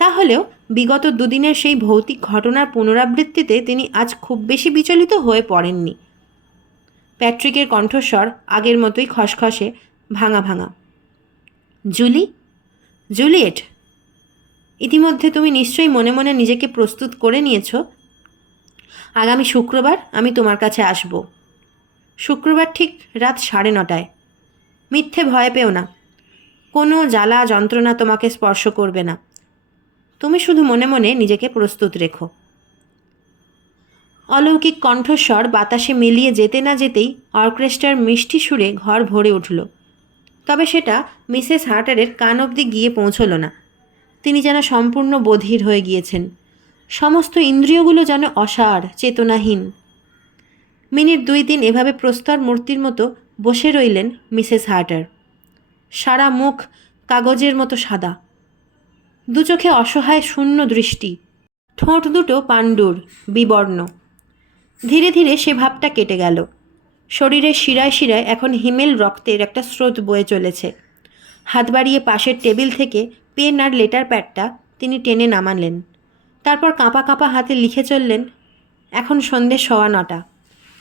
তাহলেও বিগত দুদিনের সেই ভৌতিক ঘটনার পুনরাবৃত্তিতে তিনি আজ খুব বেশি বিচলিত হয়ে পড়েননি। প্যাট্রিকের কণ্ঠস্বর আগের মতোই খসখসে, ভাঙা ভাঙা। জুলি, জুলিয়েট, ইতিমধ্যে তুমি নিশ্চয়ই মনে মনে নিজেকে প্রস্তুত করে নিয়েছ। আগামী শুক্রবার আমি তোমার কাছে আসব। শুক্রবার ঠিক রাত 9:30টায়। মিথ্যে ভয় পেও না, কোনো জ্বালা যন্ত্রণা তোমাকে স্পর্শ করবে না। তুমি শুধু মনে মনে নিজেকে প্রস্তুত রেখো। অলৌকিক কণ্ঠস্বর বাতাসে মিলিয়ে যেতে না যেতেই অর্কেস্ট্রার মিষ্টি সুরে ঘর ভরে উঠল। তবে সেটা মিসেস হার্টারের কান অবধি গিয়ে পৌঁছল না। তিনি যেন সম্পূর্ণ বধির হয়ে গিয়েছেন। সমস্ত ইন্দ্রিয়গুলো যেন অসাড়, চেতনাহীন। মিনিট 2-3 এভাবে প্রস্তর মূর্তির মতো বসে রইলেন মিসেস হার্টার। সারা মুখ কাগজের মতো সাদা, দু চোখে অসহায় শূন্য দৃষ্টি, ঠোঁট দুটো পাণ্ডুর, বিবর্ণ। ধীরে ধীরে সে ভাবটা কেটে গেল। শরীরের শিরায় শিরায় এখন হিমেল রক্তের একটা স্রোত বয়ে চলেছে। হাত বাড়িয়ে পাশের টেবিল থেকে পেন আর লেটার প্যাডটা তিনি টেনে নামালেন। তারপর কাঁপা কাঁপা হাতে লিখে চললেন, এখন সন্ধে 9:15।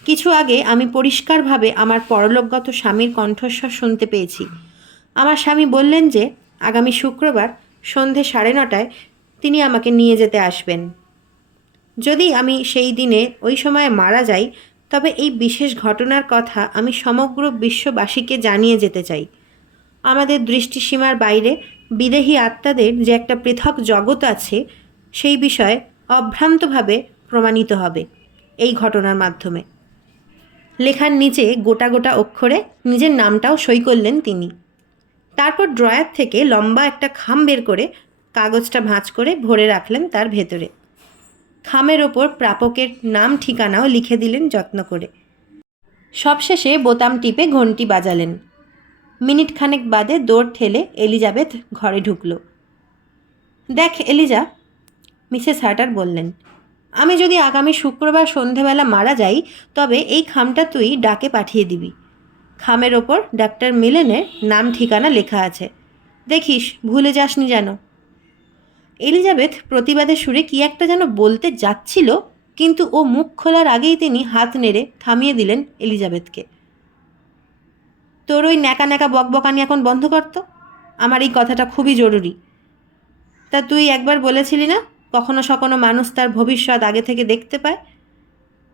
কিছু আগে আমি পরিষ্কারভাবে আমার পরলোকগত স্বামীর কণ্ঠস্বর শুনতে পেয়েছি। আমার স্বামী বললেন যে আগামী শুক্রবার সন্ধে 9:30টায় তিনি আমাকে নিয়ে যেতে আসবেন। যদি আমি সেই দিনে ওই সময়ে মারা যাই, তবে এই বিশেষ ঘটনার কথা আমি সমগ্র বিশ্ববাসীকে জানিয়ে যেতে চাই। আমাদের দৃষ্টিসীমার বাইরে বিদেহী আত্মাদের যে একটা পৃথক জগৎ আছে, সেই বিষয়ে অভ্রান্তভাবে প্রমাণিত হবে এই ঘটনার মাধ্যমে। লেখার নিচে গোটা গোটা অক্ষরে নিজের নামটাও সই করলেন তিনি। তারপর ড্রয়ার থেকে লম্বা একটা খাম বের করে কাগজটা ভাঁজ করে ভরে রাখলেন তার ভেতরে। খামের ওপর প্রাপকের নাম ঠিকানাও লিখে দিলেন যত্ন করে। সবশেষে বোতাম টিপে ঘন্টি বাজালেন। মিনিট খানেক বাদে দৌড় ঠেলে এলিজাবেথ ঘরে ঢুকল। দেখ এলিজা, মিসেস হার্টার বললেন, আমি যদি আগামী শুক্রবার সন্ধেবেলা মারা যাই, তবে এই খামটা তুই ডাকে পাঠিয়ে দিবি। খামের ওপর ডাক্তার মিলেনের নাম ঠিকানা লেখা আছে, দেখিস ভুলে যাসনি যেন। এলিজাবেথ প্রতিবাদের সুরে কি একটা যেন বলতে যাচ্ছিল, কিন্তু ও মুখ খোলার আগেই তিনি হাত নেড়ে থামিয়ে দিলেন এলিজাবেথকে। তোর ওই ন্যাকা ন্যাকা বকবকানি এখন বন্ধ করতো, আমার এই কথাটা খুবই জরুরি। তা তুই একবার বলেছিলি না, কখনো সখনো মানুষ তার ভবিষ্যৎ আগে থেকে দেখতে পায়?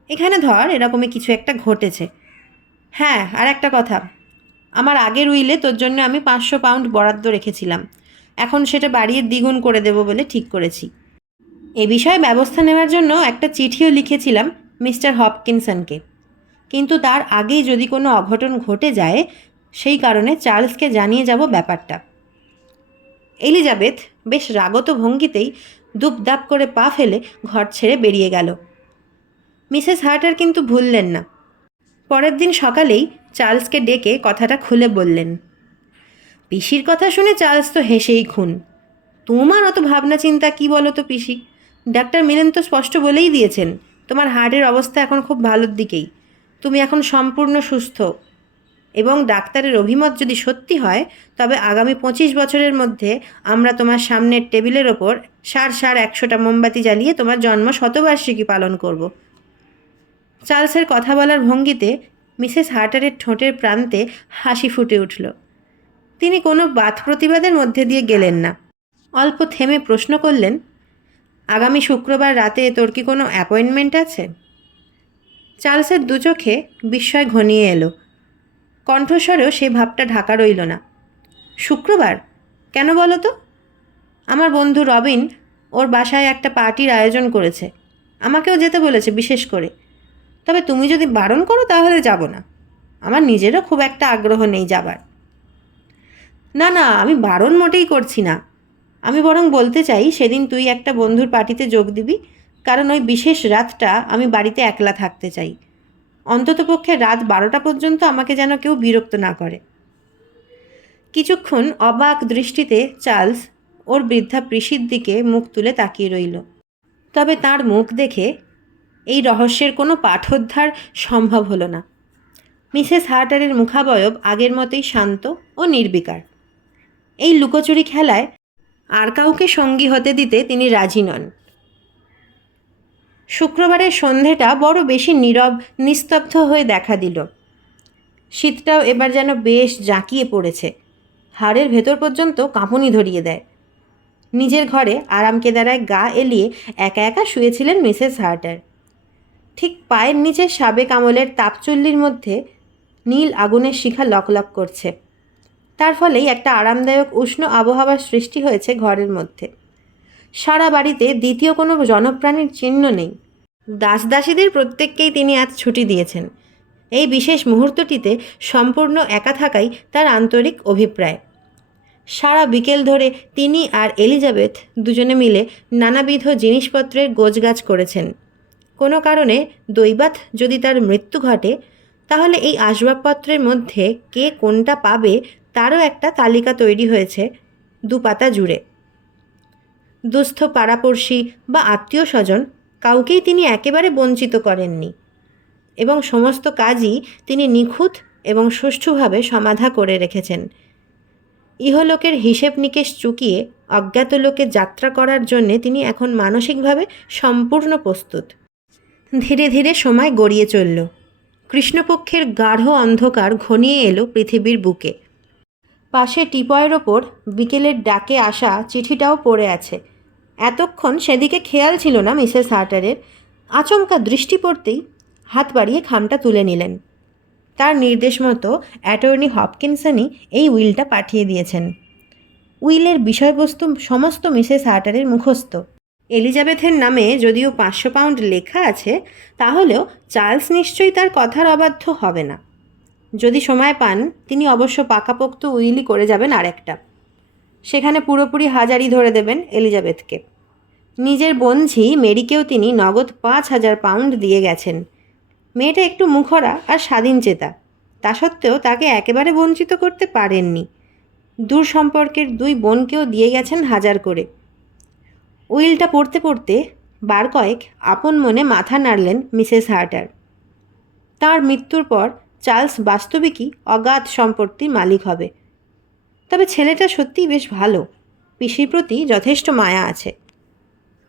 এখানে ধর এরকমই কিছু একটা ঘটেছে। হ্যাঁ, আর একটা কথা, আমার আগের উইলে তোর জন্য আমি 500 পাউন্ড বরাদ্দ রেখেছিলাম। এখন সেটা বাড়িয়ে দ্বিগুণ করে দেব বলে ঠিক করেছি। এ বিষয়ে ব্যবস্থা নেওয়ার জন্য একটা চিঠিও লিখেছিলাম মিস্টার হপকিনসনকে, কিন্তু তার আগেই যদি কোনো অঘটন ঘটে যায়, সেই কারণে চার্লসকে জানিয়ে যাব ব্যাপারটা। এলিজাবেথ বেশ রাগত ভঙ্গিতেই দুপদাপ করে পা ফেলে ঘর ছেড়ে বেরিয়ে গেল। মিসেস হার্টার কিন্তু ভুললেন না। পরের দিন সকালেই চার্লসকে ডেকে কথাটা খুলে বললেন। পিসির কথা শুনে চার্লস তো হেসেই খুন। তোমার অত ভাবনা চিন্তা কি বলো তো পিসি? ডাক্তার মিলেন তো স্পষ্ট বলেই দিয়েছেন, তোমার হার্টের অবস্থা এখন খুব ভালোর দিকেই। তুমি এখন সম্পূর্ণ সুস্থ, এবং ডাক্তারের অভিমত যদি সত্যি হয়, তবে আগামী 25 বছরের মধ্যে আমরা তোমার সামনের টেবিলের ওপর 100টা মোমবাতি জ্বালিয়ে তোমার জন্ম শতবার্ষিকী পালন করব। চার্লসের কথা বলার ভঙ্গিতে মিসেস হার্টারের ঠোঁটের প্রান্তে হাসি ফুটে উঠল। তিনি কোনো বাদ প্রতিবাদের মধ্যে দিয়ে গেলেন না। অল্প থেমে প্রশ্ন করলেন, আগামী শুক্রবার রাতে তোর কি কোনো অ্যাপয়েন্টমেন্ট আছে? চার্লসের দু চোখে বিস্ময় ঘনিয়ে এলো। কণ্ঠস্বরেও সে ভাবটা ঢাকা রইল না। শুক্রবার? কেন বলো তো? আমার বন্ধু রবিন ওর বাসায় একটা পার্টির আয়োজন করেছে, আমাকেও যেতে বলেছে বিশেষ করে। তবে তুমি যদি বারণ করো তাহলে যাব না। আমার নিজেরও খুব একটা আগ্রহ নেই যাবার। না না, আমি বারণ মোটেই করছি না। আমি বরং বলতে চাই, সেদিন তুই একটা বন্ধুর পার্টিতে যোগ দিবি, কারণ ওই বিশেষ রাতটা আমি বাড়িতে একলা থাকতে চাই। অন্ততপক্ষে রাত 12টা পর্যন্ত আমাকে যেন কেউ বিরক্ত না করে। কিছুক্ষণ অবাক দৃষ্টিতে চার্লস ওর বৃদ্ধা পিসির দিকে মুখ তুলে তাকিয়ে রইল। তবে তার মুখ দেখে এই রহস্যের কোনো পাঠোদ্ধার সম্ভব হলো না। মিসেস হার্টারের মুখাবয়ব আগের মতোই শান্ত ও নির্বিকার। এই লুকোচুরি খেলায় আর কাউকে সঙ্গী হতে দিতে তিনি রাজি নন। শুক্রবারের সন্ধেটা বড় বেশি নীরব নিস্তব্ধ হয়ে দেখা দিল। শীতটাও এবার যেন বেশ জাঁকিয়ে পড়েছে, হাড়ের ভেতর পর্যন্ত কাঁপুনি ধরিয়ে দেয়। নিজের ঘরে আরাম কেদারায় গা এলিয়ে একা একা শুয়েছিলেন মিসেস হার্টার। ঠিক পায়ের নিচে সাবেক আমলের তাপচুল্লির মধ্যে নীল আগুনের শিখা লকলক করছে। তার ফলেই একটা আরামদায়ক উষ্ণ আবহাওয়ার সৃষ্টি হয়েছে ঘরের মধ্যে। সারা বাড়িতে দ্বিতীয় কোনো জনপ্রাণীর চিহ্ন নেই। দাসদাসীদের প্রত্যেককেই তিনি আজ ছুটি দিয়েছেন। এই বিশেষ মুহূর্তটিতে সম্পূর্ণ একা থাকাই তার আন্তরিক অভিপ্রায়। সারা বিকেল ধরে তিনি আর এলিজাবেথ দুজনে মিলে নানাবিধ জিনিসপত্রের গোছগাছ করেছেন। কোনো কারণে দৈবাৎ যদি তার মৃত্যু ঘটে, তাহলে এই আসবাবপত্রের মধ্যে কে কোনটা পাবে তারও একটা তালিকা তৈরি হয়েছে 2 পাতা জুড়ে। দুস্থ পাড়াপড়শি বা আত্মীয় স্বজন কাউকেই তিনি একেবারে বঞ্চিত করেননি, এবং সমস্ত কাজই তিনি নিখুঁত এবং সুষ্ঠুভাবে সমাধা করে রেখেছেন। ইহলোকের হিসেব নিকেশ চুকিয়ে অজ্ঞাত লোকে যাত্রা করার জন্যে তিনি এখন মানসিকভাবে সম্পূর্ণ প্রস্তুত। ধীরে ধীরে সময় গড়িয়ে চলল। কৃষ্ণপক্ষের গাঢ় অন্ধকার ঘনিয়ে এলো পৃথিবীর বুকে। পাশে টিপয়ের ওপর বিকেলের ডাকে আসা চিঠিটাও পড়ে আছে। এতক্ষণ সেদিকে খেয়াল ছিল না মিসেস হার্টারের। আচমকা দৃষ্টি পড়তেই হাত বাড়িয়ে খামটা তুলে নিলেন। তার নির্দেশ মতো অ্যাটর্নি হপকিনসনই এই উইলটা পাঠিয়ে দিয়েছেন। উইলের বিষয়বস্তু সমস্ত মিসেস হার্টারের মুখস্থ। এলিজাবেথের নামে যদিও 500 পাউন্ড লেখা আছে, তাহলেও চার্লস নিশ্চয়ই তার কথার অবাধ্য হবে না। যদি সময় পান তিনি অবশ্য পাকাপোক্ত উইলই করে যাবেন আরেকটা। সেখানে পুরোপুরি হাজারি ধরে দেবেন এলিজাবেথকে। নিজের বোনঝি মেরিকেও তিনি নগদ 5000 পাউন্ড দিয়ে গেছেন। মেয়েটা একটু মুখরা আর স্বাধীনচেতা, তা সত্ত্বেও তাকে একেবারে বঞ্চিত করতে পারেননি। দূর সম্পর্কের 2 বোনকেও দিয়ে গেছেন 1000 করে। উইলটা পড়তে পড়তে বার কয়েক আপন মনে মাথা নাড়লেন মিসেস হার্টার। তার মৃত্যুর পর চার্লস বাস্তবিকই অগাধ সম্পত্তির মালিক হবে। তবে ছেলেটা সত্যিই বেশ ভালো, পিসির প্রতি যথেষ্ট মায়া আছে।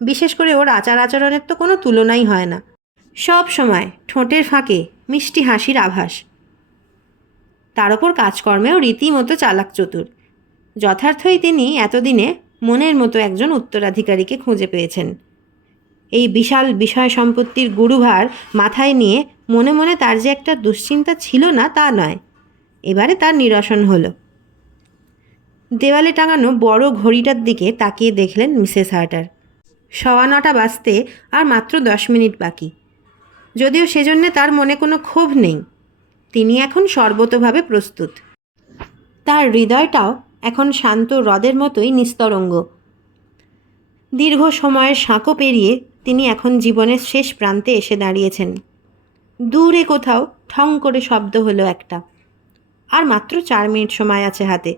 বিশেষ করে ওর আচার আচরণের তো কোনো তুলনাই হয় না। সব সময় ঠোঁটের ফাঁকে মিষ্টি হাসির আভাস। তার ওপর কাজকর্মেও রীতিমতো চালাক চতুর। যথার্থই তিনি এতদিনে মনের মতো একজন উত্তরাধিকারীকে খুঁজে পেয়েছেন। এই বিশাল বিষয় সম্পত্তির গুরুভার মাথায় নিয়ে মনে মনে তার যে একটা দুশ্চিন্তা ছিল না তা নয়, এবারে তার নিরসন হলো। দেওয়ালে টাঙানো বড় ঘড়িটার দিকে তাকিয়ে দেখলেন মিসেস হার্টার। 9:15 বাজতে আর মাত্র 10 মিনিট বাকি। যদিও সেজন্যে তার মনে কোনো ক্ষোভ নেই, তিনি এখন সর্বতোভাবে প্রস্তুত। তার হৃদয়টাও এখন শান্ত হ্রদের মতোই নিস্তরঙ্গ। দীর্ঘ সময়ের সাঁকো পেরিয়ে তিনি এখন জীবনের শেষ প্রান্তে এসে দাঁড়িয়েছেন। দূরে কোথাও ঠং করে শব্দ হলো একটা। আর মাত্র 4 মিনিট সময় আছে হাতে।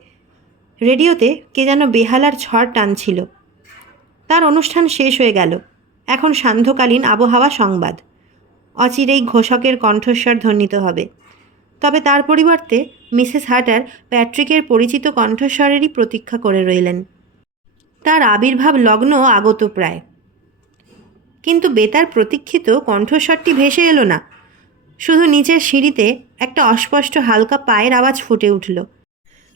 রেডিওতে কে যেন বেহালার ঝড় টানছিল। তার অনুষ্ঠান শেষ হয়ে গেল। এখন সান্ধ্যকালীন আবহাওয়া সংবাদ। অচিরেই ঘোষকের কণ্ঠস্বর ধ্বনিত হবে। তবে তার পরিবর্তে মিসেস হার্টার প্যাট্রিকের পরিচিত কণ্ঠস্বরেরই প্রতীক্ষা করে রইলেন। তার আবির্ভাব লগ্ন আগত প্রায়, কিন্তু বেতার প্রতীক্ষিত কণ্ঠস্বরটি ভেসে এলো না। শুধু নিচের সিঁড়িতে একটা অস্পষ্ট হালকা পায়ের আওয়াজ ফুটে উঠল।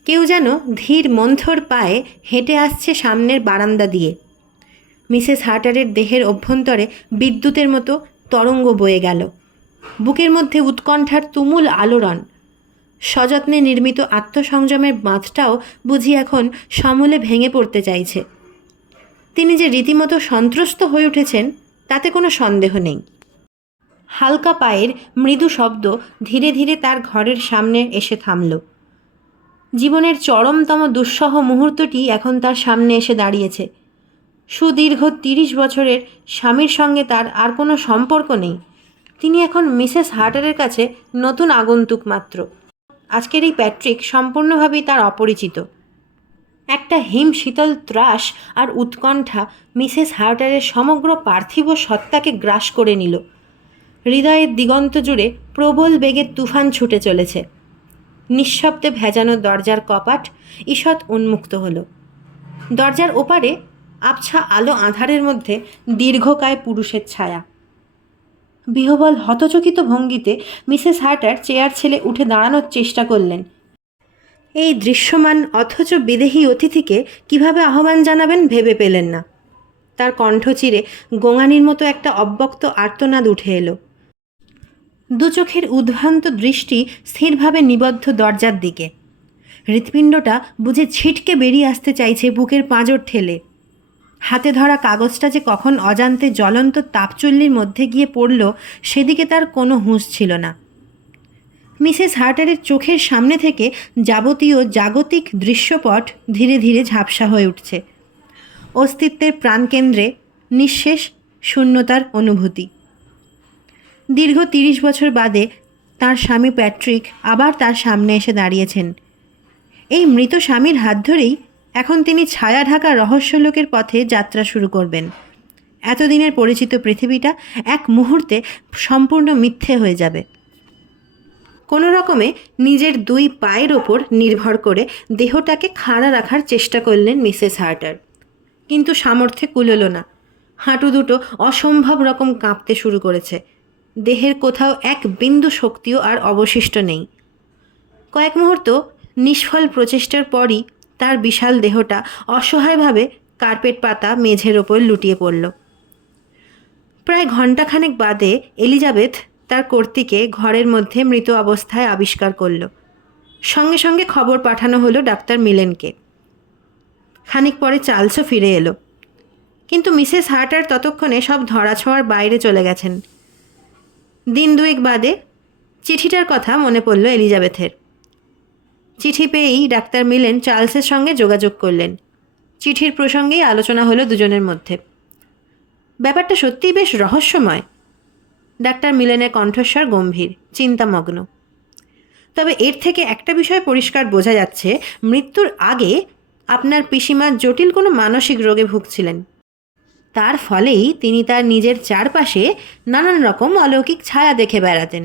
কেউ যেন ধীর মন্থর পায়ে হেঁটে আসছে সামনের বারান্দা দিয়ে। মিসেস হার্টারের দেহের অভ্যন্তরে বিদ্যুতের মতো তরঙ্গ বয়ে গেল। বুকের মধ্যে উৎকণ্ঠার তুমুল আলোড়ন। সযত্নে নির্মিত আত্মসংযমের বাঁধটাও বুঝি এখন সমূলে ভেঙে পড়তে চাইছে। তিনি যে রীতিমতো সন্ত্রস্ত হয়ে উঠেছেন তাতে কোনো সন্দেহ নেই। হালকা পায়ের মৃদু শব্দ ধীরে ধীরে তার ঘরের সামনে এসে থামল। জীবনের চরমতম দুঃসহ মুহূর্তটি এখন তার সামনে এসে দাঁড়িয়েছে। সুদীর্ঘ 30 বছরের স্বামীর সঙ্গে তার আর কোনো সম্পর্ক নেই। তিনি এখন মিসেস হার্টারের কাছে নতুন আগন্তুক মাত্র। আজকের এই প্যাট্রিক সম্পূর্ণভাবেই তার অপরিচিত। একটা হিম শীতল ত্রাস আর উৎকণ্ঠা মিসেস হার্টারের সমগ্র পার্থিব সত্তাকে গ্রাস করে নিল। হৃদয়ের দিগন্ত জুড়ে প্রবল বেগে তুফান ছুটে চলেছে। নিঃশব্দে ভেজানো দরজার কপাট ঈষৎ উন্মুক্ত হলো। দরজার ওপারে আবছা আলো আঁধারের মধ্যে দীর্ঘকায় পুরুষের ছায়া। বিহ্বল হতচকিত ভঙ্গিতে মিসেস হার্টার চেয়ার ছেড়ে উঠে দাঁড়ানোর চেষ্টা করলেন। এই দৃশ্যমান অথচ বিদেহী অতিথিকে কিভাবে আহ্বান জানাবেন ভেবে পেলেন না। তার কণ্ঠ চিরে গোঙানির মতো একটা অব্যক্ত আর্তনাদ উঠে এলো। দু চোখের উদ্ভ্রান্ত দৃষ্টি স্থিরভাবে নিবদ্ধ দরজার দিকে। হৃৎপিণ্ডটা বুঝে ছিটকে বেরিয়ে আসতে চাইছে বুকের পাঁজর ঠেলে। হাতে ধরা কাগজটা যে কখন অজান্তে জ্বলন্ত তাপচুল্লির মধ্যে গিয়ে পড়ল সেদিকে তার কোনো হুঁশ ছিল না। মিসেস হার্টারের চোখের সামনে থেকে যাবতীয় জাগতিক দৃশ্যপট ধীরে ধীরে ঝাপসা হয়ে উঠছে। অস্তিত্বের প্রাণকেন্দ্রে নিঃশেষ শূন্যতার অনুভূতি। দীর্ঘ 30 বছর বাদে তার স্বামী প্যাট্রিক আবার তার সামনে এসে দাঁড়িয়েছেন। এই মৃত স্বামীর হাত ধরেই এখন তিনি ছায়া ঢাকা রহস্যলোকের পথে যাত্রা শুরু করবেন। এতদিনের পরিচিত পৃথিবীটা এক মুহূর্তে সম্পূর্ণ মিথ্যে হয়ে যাবে। কোনো রকমে নিজের 2 পায়ের ওপর নির্ভর করে দেহটাকে খাড়া রাখার চেষ্টা করলেন মিসেস হার্টার, কিন্তু সামর্থ্যে কুলোলো না। হাঁটু দুটো অসম্ভব রকম কাঁপতে শুরু করেছে। দেহের কোথাও এক বিন্দু শক্তিও আর অবশিষ্ট নেই। কয়েক মুহূর্ত নিষ্ফল প্রচেষ্টার পরই তার বিশাল দেহটা অসহায়ভাবে কার্পেট পাতা মেঝের ওপর লুটিয়ে পড়ল। প্রায় ঘণ্টাখানেক বাদে এলিজাবেথ তার কর্ত্রীকে ঘরের মধ্যে মৃত অবস্থায় আবিষ্কার করল। সঙ্গে সঙ্গে খবর পাঠানো হলো ডাক্তার মিলেনকে। খানিক পরে চার্লসও ফিরে এলো, কিন্তু মিসেস হার্টার ততক্ষণে সব ধরাছোঁয়ার বাইরে চলে গেছেন। দিন 2 বাদে চিঠিটার কথা মনে পড়ল এলিজাবেথের। চিঠি পেয়েই ডাক্তার মিলেন চার্লসের সঙ্গে যোগাযোগ করলেন। চিঠির প্রসঙ্গেই আলোচনা হলো দুজনের মধ্যে। ব্যাপারটা সত্যিই বেশ রহস্যময়। ডাক্তার মিলেনের কণ্ঠস্বর গম্ভীর, চিন্তামগ্ন। তবে এর থেকে একটা বিষয় পরিষ্কার বোঝা যাচ্ছে, মৃত্যুর আগে আপনার পিসিমা জটিল কোনো মানসিক রোগে ভুগছিলেন। তার ফলেই তিনি তার নিজের চারপাশে নানান রকম অলৌকিক ছায়া দেখে বেড়াতেন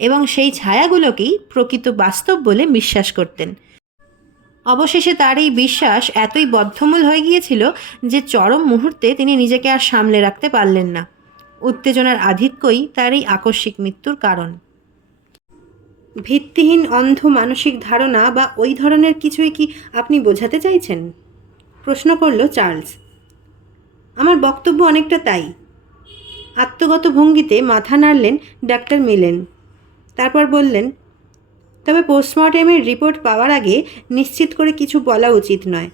এবং সেই ছায়াগুলোকেই প্রকৃত বাস্তব বলে বিশ্বাস করতেন। অবশেষে তার এই বিশ্বাস এতই বদ্ধমূল হয়ে গিয়েছিল যে চরম মুহূর্তে তিনি নিজেকে আর সামলে রাখতে পারলেন না। উত্তেজনার আধিক্যই তার এই আকস্মিক মৃত্যুর কারণ। ভিত্তিহীন অন্ধ মানসিক ধারণা বা ওই ধরনের কিছুই কি আপনি বোঝাতে চাইছেন? প্রশ্ন করল চার্লস। আমার বক্তব্য অনেকটা তাই। আত্মগত ভঙ্গিতে মাথা নাড়লেন ডাক্তার মিলেন। তারপর বললেন, তবে পোস্টমর্টেমের রিপোর্ট পাওয়ার আগে নিশ্চিত করে কিছু বলা উচিত নয়।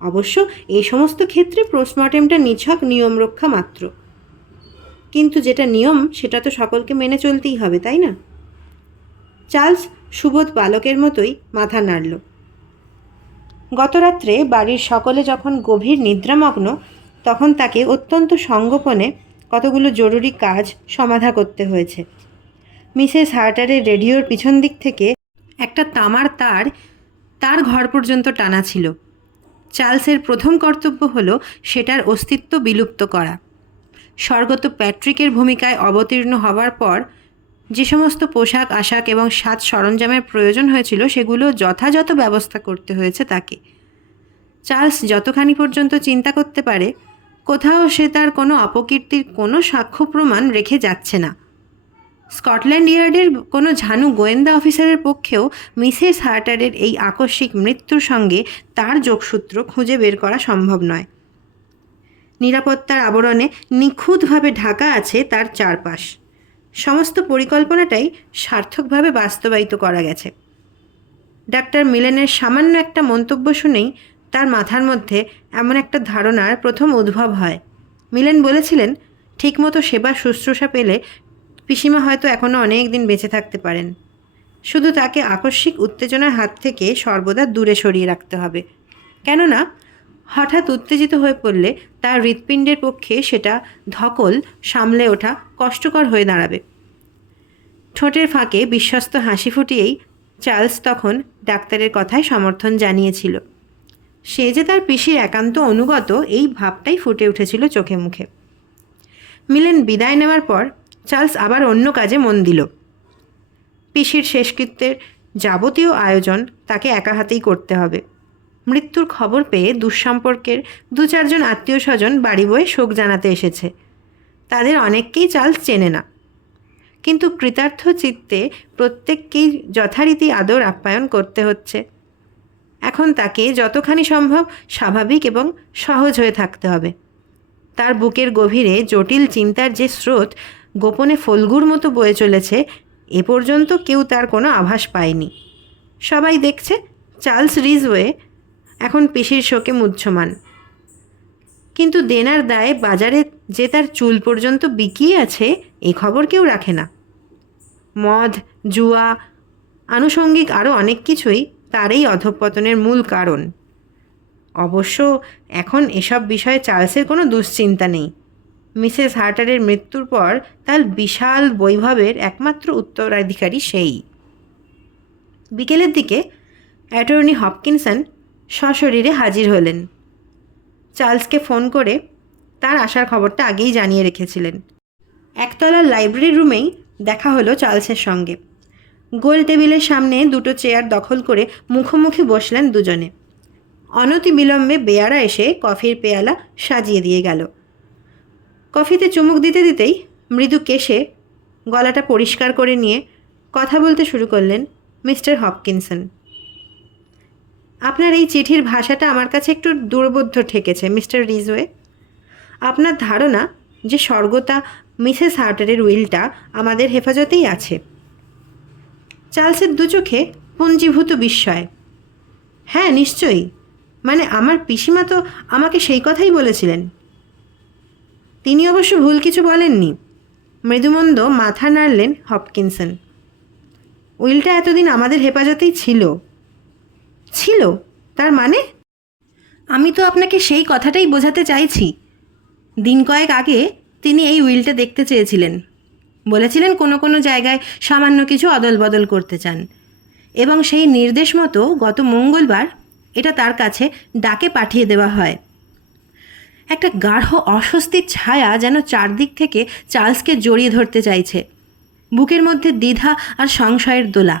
অবশ্য এই সমস্ত ক্ষেত্রে পোস্টমর্টেমটা নিছক নিয়ম রক্ষা মাত্র। কিন্তু যেটা নিয়ম সেটা তো সকলকে মেনে চলতেই হবে, তাই না? চার্লস সুবোধ বালকের মতোই মাথা নাড়ল। গতরাত্রে বাড়ির সকলে যখন গভীর নিদ্রামগ্ন, তখন তাকে অত্যন্ত সঙ্গোপনে কতগুলো জরুরি কাজ সমাধা করতে হয়েছে। মিসেস হার্টারের রেডিওর পিছন দিক থেকে একটা তামার তার তার ঘর পর্যন্ত টানা ছিল। চার্লসের প্রথম কর্তব্য হলো সেটার অস্তিত্ব বিলুপ্ত করা। স্বর্গত প্যাট্রিকের ভূমিকায় অবতীর্ণ হওয়ার পর যে সমস্ত পোশাক আশাক এবং সাজ সরঞ্জামের প্রয়োজন হয়েছিল সেগুলো যথাযথ ব্যবস্থা করতে হয়েছে তাকে। চার্লস যতখানি পর্যন্ত চিন্তা করতে পারে, কোথাও সে তার কোনো অপকীর্তির কোনো সাক্ষ্য প্রমাণ রেখে যাচ্ছে না। স্কটল্যান্ড ইয়ার্ডের কোনো ঝানু গোয়েন্দা অফিসারের পক্ষেও মিসেস হার্টারের এই আকস্মিক মৃত্যুর সঙ্গে তার যোগসূত্র খুঁজে বের করা সম্ভব নয়। নিরাপত্তার আবরণে নিখুঁতভাবে ঢাকা আছে তার চারপাশ। সমস্ত পরিকল্পনাটাই সার্থকভাবে বাস্তবায়িত করা গেছে। ডাক্তার মিলেনের সামান্য একটা মন্তব্য শুনেই তার মাথার মধ্যে এমন একটা ধারণার প্রথম উদ্ভব হয়। মিলেন বলেছিলেন, ঠিকমতো সেবা শুশ্রূষা পেলে পিসিমা হয়তো এখনও অনেক দিন বেঁচে থাকতে পারেন। শুধু তাকে আকস্মিক উত্তেজনার হাত থেকে সর্বদা দূরে সরিয়ে রাখতে হবে। কেননা হঠাৎ উত্তেজিত হয়ে পড়লে তার হৃৎপিণ্ডের পক্ষে সেটা ধকল সামলে ওঠা কষ্টকর হয়ে দাঁড়াবে। ঠোঁটের ফাঁকে বিশ্বস্ত হাসি ফুটিয়েই চার্লস তখন ডাক্তারের কথায় সমর্থন জানিয়েছিল। সে যে তার পিসির একান্ত অনুগত, এই ভাবটাই ফুটে উঠেছিল চোখে মুখে। মিলেন বিদায় নেওয়ার পর চার্লস আবার অন্য কাজে মন দিল। পিসির শেষকৃত্যের যাবতীয় আয়োজন তাকে একা হাতেই করতে হবে। মৃত্যুর খবর পেয়ে দুঃসম্পর্কের 2-4 জন আত্মীয় স্বজন বাড়ি বয়ে শোক জানাতে এসেছে। তাদের অনেককেই চার্লস চেনে না, কিন্তু কৃতার্থ চিত্তে প্রত্যেককেই যথারীতি আদর আপ্যায়ন করতে হচ্ছে। এখন তাকে যতখানি সম্ভব স্বাভাবিক এবং সহজ হয়ে থাকতে হবে। তার বুকের গভীরে জটিল চিন্তার যে স্রোত গোপনে ফল্গুর মতো বয়ে চলেছে, এ পর্যন্ত কেউ তার কোনো আভাস পায়নি। সবাই দেখছে চার্লস রিজওয়ে এখন পিসির শোকে মুহ্যমান, কিন্তু দেনার দায়ে বাজারে যে তার চুল পর্যন্ত বিকিয়ে আছে এ খবর কেউ রাখে না। মদ, জুয়া, আনুষঙ্গিক আরও অনেক কিছুই তার এই অধঃপতনের মূল কারণ। অবশ্য এখন এসব বিষয়ে চার্লসের কোনো দুশ্চিন্তা নেই। মিসেস হার্টারের মৃত্যুর পর তার বিশাল বৈভবের একমাত্র উত্তরাধিকারী সেই। বিকেলের দিকে অ্যাটর্নি হপকিনসন সশরীরে হাজির হলেন। চার্লসকে ফোন করে তার আসার খবরটা আগেই জানিয়ে রেখেছিলেন। একতলার লাইব্রেরি রুমেই দেখা হলো চার্লসের সঙ্গে। গোল টেবিলের সামনে দুটো চেয়ার দখল করে মুখোমুখি বসলেন দুজনে। অনতি বিলম্বে বেয়ারা এসে কফির পেয়ালা সাজিয়ে দিয়ে গেল। কফিতে চুমুক দিতে দিতেই মৃদু কেশে গলাটা পরিষ্কার করে নিয়ে কথা বলতে শুরু করলেন মিস্টার হপকিনসন। আপনার এই চিঠির ভাষাটা আমার কাছে একটু দুর্বোধ্য ঠেকেছে মিস্টার রিজওয়ে। আপনার ধারণা যে স্বর্গতা মিসেস হার্টারের উইলটা আমাদের হেফাজতেই আছে? চার্লসের দু চোখে পুঞ্জীভূত বিস্ময়। হ্যাঁ, নিশ্চয়ই। মানে আমার পিসিমা তো আমাকে সেই কথাই বলেছিলেন। তিনি অবশ্য ভুল কিছু বলেননি। মৃদুমন্দ মাথা নাড়লেন হপকিনসন। উইলটা এতদিন আমাদের হেফাজতেই ছিল। ছিল? তার মানে? আমি তো আপনাকে সেই কথাটাই বোঝাতে চাইছি। দিন কয়েক আগে তিনি এই উইলটা দেখতে চেয়েছিলেন। বলেছিলেন কোনো কোনো জায়গায় সামান্য কিছু অদল বদল করতে চান, এবং সেই নির্দেশ মতো গত মঙ্গলবার এটা তার কাছে ডাকে পাঠিয়ে দেওয়া হয়। একটা গাঢ় অস্বস্তির ছায়া যেন চারদিক থেকে চার্লসকে জড়িয়ে ধরতে চাইছে। বুকের মধ্যে দ্বিধা আর সংশয়ের দোলা।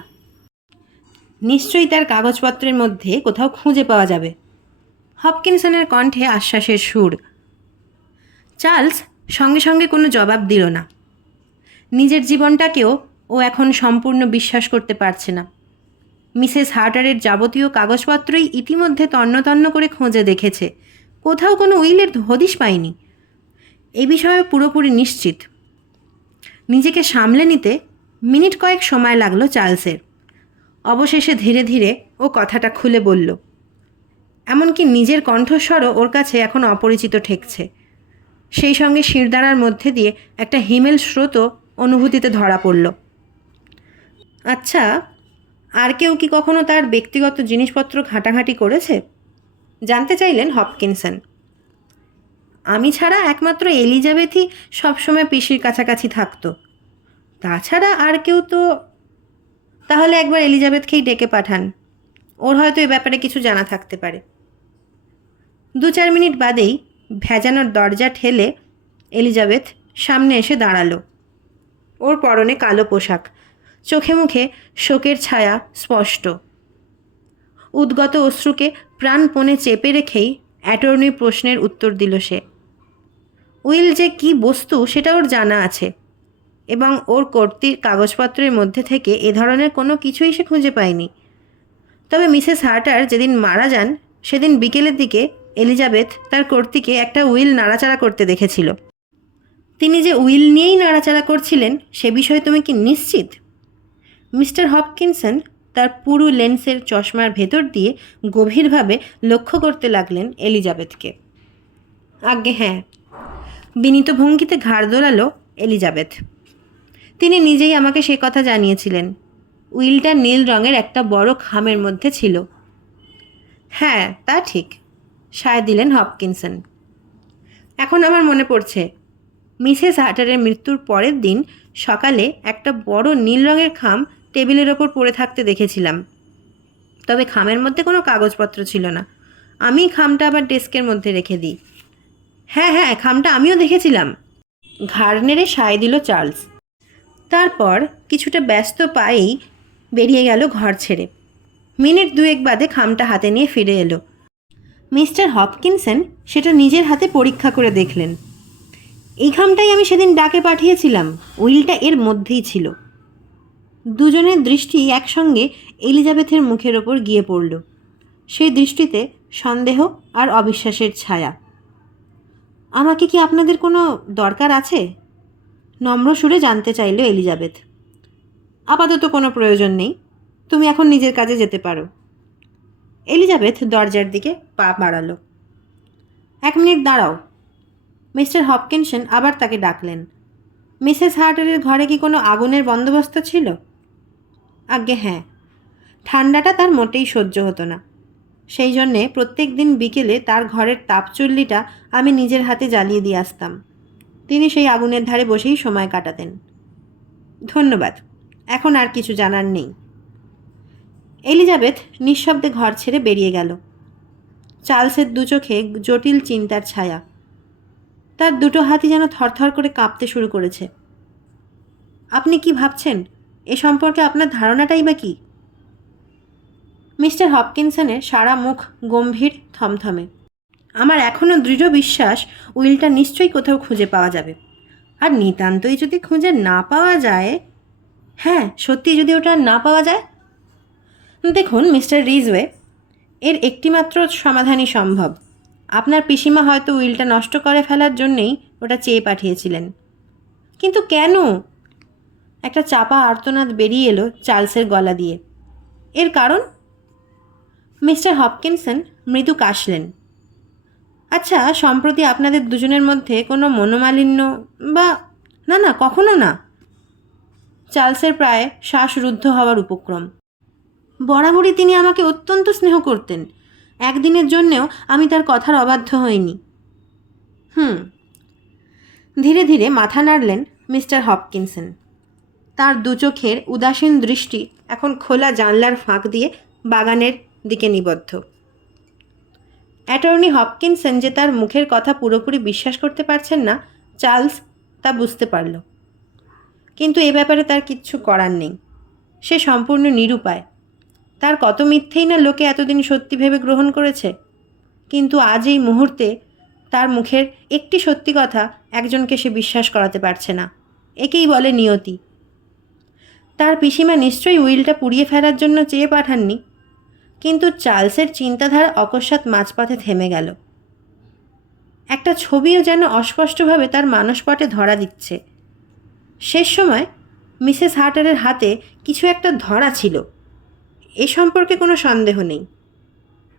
নিশ্চয়ই তার কাগজপত্রের মধ্যে কোথাও খুঁজে পাওয়া যাবে। হপকিনসনের কণ্ঠে আশ্বাসের সুর। চার্লস সঙ্গে সঙ্গে কোনো জবাব দিল না। নিজের জীবনটাকেও ও এখন সম্পূর্ণ বিশ্বাস করতে পারছে না। মিসেস হার্টারের যাবতীয় কাগজপত্রই ইতিমধ্যে তন্ন তন্ন করে খুঁজে দেখেছে, কোথাও কোনো উইলের হদিশ পায়নি। এই বিষয়ে পুরোপুরি নিশ্চিত। নিজেকে সামলে নিতে মিনিট কয়েক সময় লাগলো চার্লসের। অবশেষে ধীরে ধীরে ও কথাটা খুলে বলল। এমনকি নিজের কণ্ঠস্বরও ওর কাছে এখন অপরিচিত ঠেকছে। সেই সঙ্গে শিরদাঁড়ার মধ্যে দিয়ে একটা হিমেল স্রোতও অনুভূতিতে ধরা পড়ল। আচ্ছা, আর কেউ কি কখনো তার ব্যক্তিগত জিনিসপত্র ঘাঁটাঘাঁটি করেছে? জানতে চাইলেন হপকিনসন। আমি ছাড়া একমাত্র এলিজাবেথই সবসময় পিসির কাছাকাছি থাকতো। তাছাড়া আর কেউ তো... তাহলে একবার এলিজাবেথকেই ডেকে পাঠান। ওর হয়তো এ ব্যাপারে কিছু জানা থাকতে পারে। 2-4 মিনিট বাদেই ভেজানোর দরজা ঠেলে এলিজাবেথ সামনে এসে দাঁড়ালো। ওর পরনে কালো পোশাক, চোখে মুখে শোকের ছায়া স্পষ্ট। উদ্গত অশ্রুকে প্রাণপণে চেপে রেখেই অ্যাটর্নির প্রশ্নের উত্তর দিল সে। উইল যে কী বস্তু সেটা ওর জানা আছে, এবং ওর কর্তৃর কাগজপত্রের মধ্যে থেকে এ ধরনের কোনো কিছুই সে খুঁজে পায়নি। তবে মিসেস হার্টার যেদিন মারা যান সেদিন বিকেলের দিকে এলিজাবেথ তার কর্তৃকে একটা উইল নাড়াচাড়া করতে দেখেছিল। তিনি যে উইল নিয়েই নাড়াচাড়া করছিলেন সে বিষয়ে তুমি কি নিশ্চিত? মিস্টার হপকিনসন তার পুরো লেন্সের চশমার ভেতর দিয়ে গভীরভাবে লক্ষ্য করতে লাগলেন এলিজাবেথকে। আজ্ঞে হ্যাঁ, বিনীত ভঙ্গিতে ঘাড় দোলালো এলিজাবেথ। তিনি নিজেই আমাকে সে কথা জানিয়েছিলেন। উইলটা নীল রঙের একটা বড় খামের মধ্যে ছিল। হ্যাঁ, তা ঠিক, সায় দিলেন হপকিনসন। এখন আমার মনে পড়ছে, মিসেস হার্টারের মৃত্যুর পরের দিন সকালে একটা বড় নীল রঙের খাম টেবিলের ওপর পড়ে থাকতে দেখেছিলাম। তবে খামের মধ্যে কোনো কাগজপত্র ছিল না। আমি খামটা আবার ডেস্কের মধ্যে রেখে দিই। হ্যাঁ হ্যাঁ, খামটা আমিও দেখেছিলাম, ঘাড় নেড়ে সায় দিল চার্লস। তারপর কিছুটা ব্যস্ত পায়েই বেরিয়ে গেল ঘর ছেড়ে। মিনিট 2 বাদে খামটা হাতে নিয়ে ফিরে এলো। মিস্টার হপকিনসন সেটা নিজের হাতে পরীক্ষা করে দেখলেন। এই খামটাই আমি সেদিন ডাকে পাঠিয়েছিলাম, উইলটা এর মধ্যেই ছিল। দুজনের দৃষ্টি একসঙ্গে এলিজাবেথের মুখের ওপর গিয়ে পড়ল। সেই দৃষ্টিতে সন্দেহ আর অবিশ্বাসের ছায়া। আমাকে কি আপনাদের কোনো দরকার আছে? নম্র সুরে জানতে চাইল এলিজাবেথ। আপাতত কোনো প্রয়োজন নেই, তুমি এখন নিজের কাজে যেতে পারো। এলিজাবেথ দরজার দিকে পা বাড়ালো। 1 মিনিট দাঁড়াও। মিস্টার হপকিনসন আবার তাকে ডাকলেন। মিসেস হার্টারের ঘরে কি কোনো আগুনের বন্দোবস্ত ছিল? আজ্ঞে হ্যাঁ, ঠান্ডাটা তার মোটেই সহ্য হতো না। সেই জন্যে প্রত্যেক দিন বিকেলে তার ঘরের তাপচুল্লিটা আমি নিজের হাতে জ্বালিয়ে দিয়ে আসতাম। তিনি সেই আগুনের ধারে বসেই সময় কাটাতেন। ধন্যবাদ, এখন আর কিছু জানার নেই। এলিজাবেথ নিঃশব্দে ঘর ছেড়ে বেরিয়ে গেল। চার্লসের দু চোখে জটিল চিন্তার ছায়া। তার দুটো হাতই যেন থরথর করে কাঁপতে শুরু করেছে। আপনি কি ভাবছেন? এ সম্পর্কে আপনার ধারণাটাই বা কী? মিস্টার হপকিনসনের সারা মুখ গম্ভীর, থমথমে। আমার এখনও দৃঢ় বিশ্বাস উইলটা নিশ্চয়ই কোথাও খুঁজে পাওয়া যাবে। আর নিতান্তই যদি খুঁজে না পাওয়া যায়, হ্যাঁ সত্যি যদি ওটা না পাওয়া যায়, দেখুন মিস্টার রিজওয়ে, এর একটিমাত্র সমাধানই সম্ভব। আপনার পিসিমা হয়তো উইলটা নষ্ট করে ফেলার জন্যেই ওটা চেয়ে পাঠিয়েছিলেন। কিন্তু কেন? একটা চাপা আর্তনাদ বেরিয়ে এলো চার্লসের গলা দিয়ে। এর কারণ? মিস্টার হপকিনসন মৃদু কাশলেন। আচ্ছা, সম্প্রতি আপনাদের দুজনের মধ্যে কোনো মনোমালিন্য বা? না না, কখনো না। চার্লসের প্রায় শ্বাসরুদ্ধ হওয়ার উপক্রম। বরাবরই তিনি আমাকে অত্যন্ত স্নেহ করতেন। একদিনের জন্যেও আমি তার কথার অবাধ্য হইনি। ধীরে ধীরে মাথা নাড়লেন মিস্টার হপকিনসন। তার দু চোখের উদাসীন দৃষ্টি এখন খোলা জানলার ফাঁক দিয়ে বাগানের দিকে নিবদ্ধ। অ্যাটর্নি হপকিনসন যে তার মুখের কথা পুরোপুরি বিশ্বাস করতে পারছেন না, চার্লস তা বুঝতে পারল। কিন্তু এ ব্যাপারে তার কিচ্ছু করার নেই। সে সম্পূর্ণ নিরুপায়। তার কত মিথ্যেই না লোকে এতদিন সত্যি ভেবে গ্রহণ করেছে, কিন্তু আজ এই মুহূর্তে তার মুখের একটি সত্যি কথা একজনকে সে বিশ্বাস করাতে পারছে না। একেই বলে নিয়তি। তার পিসিমা নিশ্চয়ই উইলটা পুড়িয়ে ফেলার জন্য চেয়ে পাঠাননি। কিন্তু চার্লসের চিন্তাধারা অকস্মাৎ মাঝপথে থেমে গেল। একটা ছবিও যেন অস্পষ্টভাবে তার মানসপটে ধরা দিচ্ছে। শেষ সময় মিসেস হার্টারের হাতে কিছু একটা ধরা ছিল, এ সম্পর্কে কোনো সন্দেহ নেই।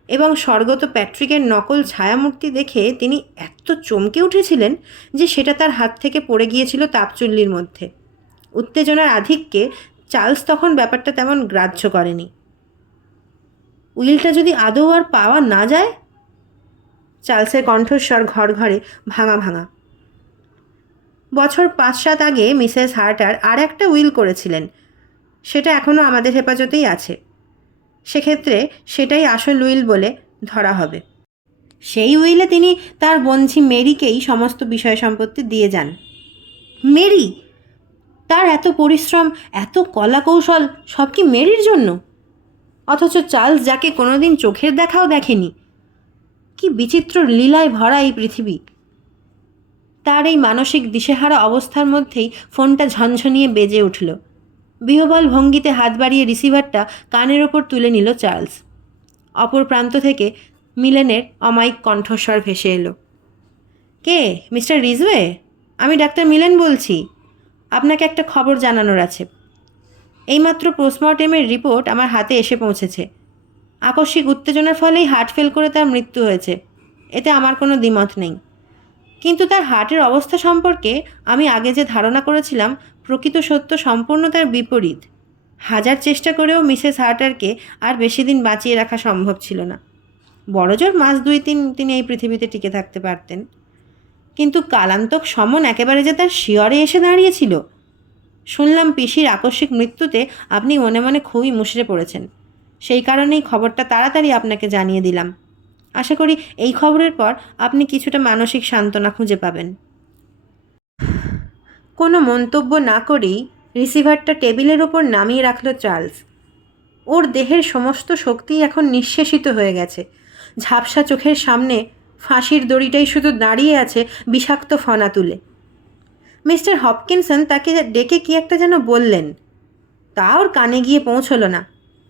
এবং স্বর্গত প্যাট্রিকের নকল ছায়ামূর্তি দেখে তিনি এত চমকে উঠেছিলেন যে সেটা তার হাত থেকে পড়ে গিয়েছিল তাপচুল্লির মধ্যে। উত্তেজনার আধিক্যে চার্লস তখন ব্যাপারটা তেমন গ্রাহ্য করেনি। উইলটা যদি আদৌ আর পাওয়া না যায়? চার্লসের কণ্ঠস্বর ঘর ঘরে ভাঙা ভাঙা। বছর 5-7 আগে মিসেস হার্টার আর একটা উইল করেছিলেন, সেটা এখনও আমাদের হেফাজতেই আছে। সেক্ষেত্রে সেটাই আসল উইল বলে ধরা হবে। সেই উইলে তিনি তার বন্ধী মেরিকেই সমস্ত বিষয় সম্পত্তি দিয়ে যান। মেরি? তার এত পরিশ্রম, এত কলা কৌশল, সব কি মেরির জন্য? অথচ চার্লস যাকে কোনোদিন চোখের দেখাও দেখেনি। কি বিচিত্র লীলায় ভরা এই পৃথিবী! তার এই মানসিক দিশেহারা অবস্থার মধ্যেই ফোনটা ঝনঝনিয়ে বেজে উঠল। বিহ্বল ভঙ্গিতে হাত বাড়িয়ে রিসিভারটা কানের ওপর তুলে নিল চার্লস। অপর প্রান্ত থেকে মিলেনের অমায়িক কণ্ঠস্বর ভেসে এলো। কে? Mister Ridgeway? আমি ডাক্তার মিলেন বলছি। আপনাকে একটা খবর জানানোর আছে। এইমাত্র পোস্টমর্টেমের রিপোর্ট আমার হাতে এসে পৌঁছেছে। আকস্মিক উত্তেজনার ফলেই হার্ট ফেল করে তার মৃত্যু হয়েছে, এতে আমার কোনো দ্বিমত নেই। কিন্তু তার হার্টের অবস্থা সম্পর্কে আমি আগে যে ধারণা করেছিলাম প্রকৃত সত্য সম্পূর্ণ তার বিপরীত। হাজার চেষ্টা করেও মিসেস হার্টারকে আর বেশি দিন বাঁচিয়ে রাখা সম্ভব ছিল না। বড়জোর মাস 2-3 তিনি এই পৃথিবীতে টিকে থাকতে পারতেন, কিন্তু কালান্তক সমন একেবারে যে তার শিয়রে এসে দাঁড়িয়েছিল। শুনলাম পিসির আকস্মিক মৃত্যুতে আপনি মনে মনে খুবই মুষড়ে পড়েছেন। সেই কারণেই খবরটা তাড়াতাড়ি আপনাকে জানিয়ে দিলাম। আশা করি এই খবরের পর আপনি কিছুটা মানসিক সান্ত্বনা খুঁজে পাবেন। কোনো মন্তব্য না করেই রিসিভারটা টেবিলের ওপর নামিয়ে রাখল চার্লস। ওর দেহের সমস্ত শক্তি এখন নিঃশেষিত হয়ে গেছে। ঝাপসা চোখের সামনে ফাঁসির দড়িটাই শুধু দাঁড়িয়ে আছে বিষাক্ত ফনা তুলে। মিস্টার হপকিনসন তাকে ডেকে কি একটা যেন বললেন, তা ওর কানে গিয়ে পৌঁছলো না।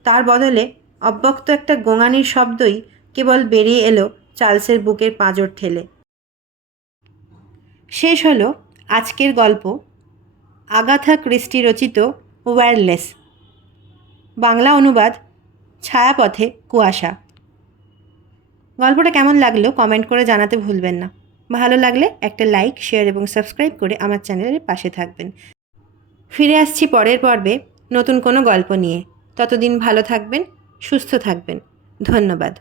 তার বদলে অব্যক্ত একটা গোঙানির শব্দই কেবল বেরিয়ে এলো চার্লসের বুকের পাঁজর ঠেলে। শেষ হলো আজকের গল্প, আগাথা ক্রিস্টি রচিত ওয়্যারলেস। বাংলা অনুবাদ ছায়াপথে কুয়াশা। গল্পটা কেমন লাগলো কমেন্ট করে জানাতে ভুলবেন না। ভালো লাগলে একটা লাইক, শেয়ার এবং সাবস্ক্রাইব করে আমার চ্যানেলের পাশে থাকবেন। ফিরে আসছি পরের পর্বে নতুন কোনো গল্প নিয়ে। ততদিন ভালো থাকবেন, সুস্থ থাকবেন। ধন্যবাদ।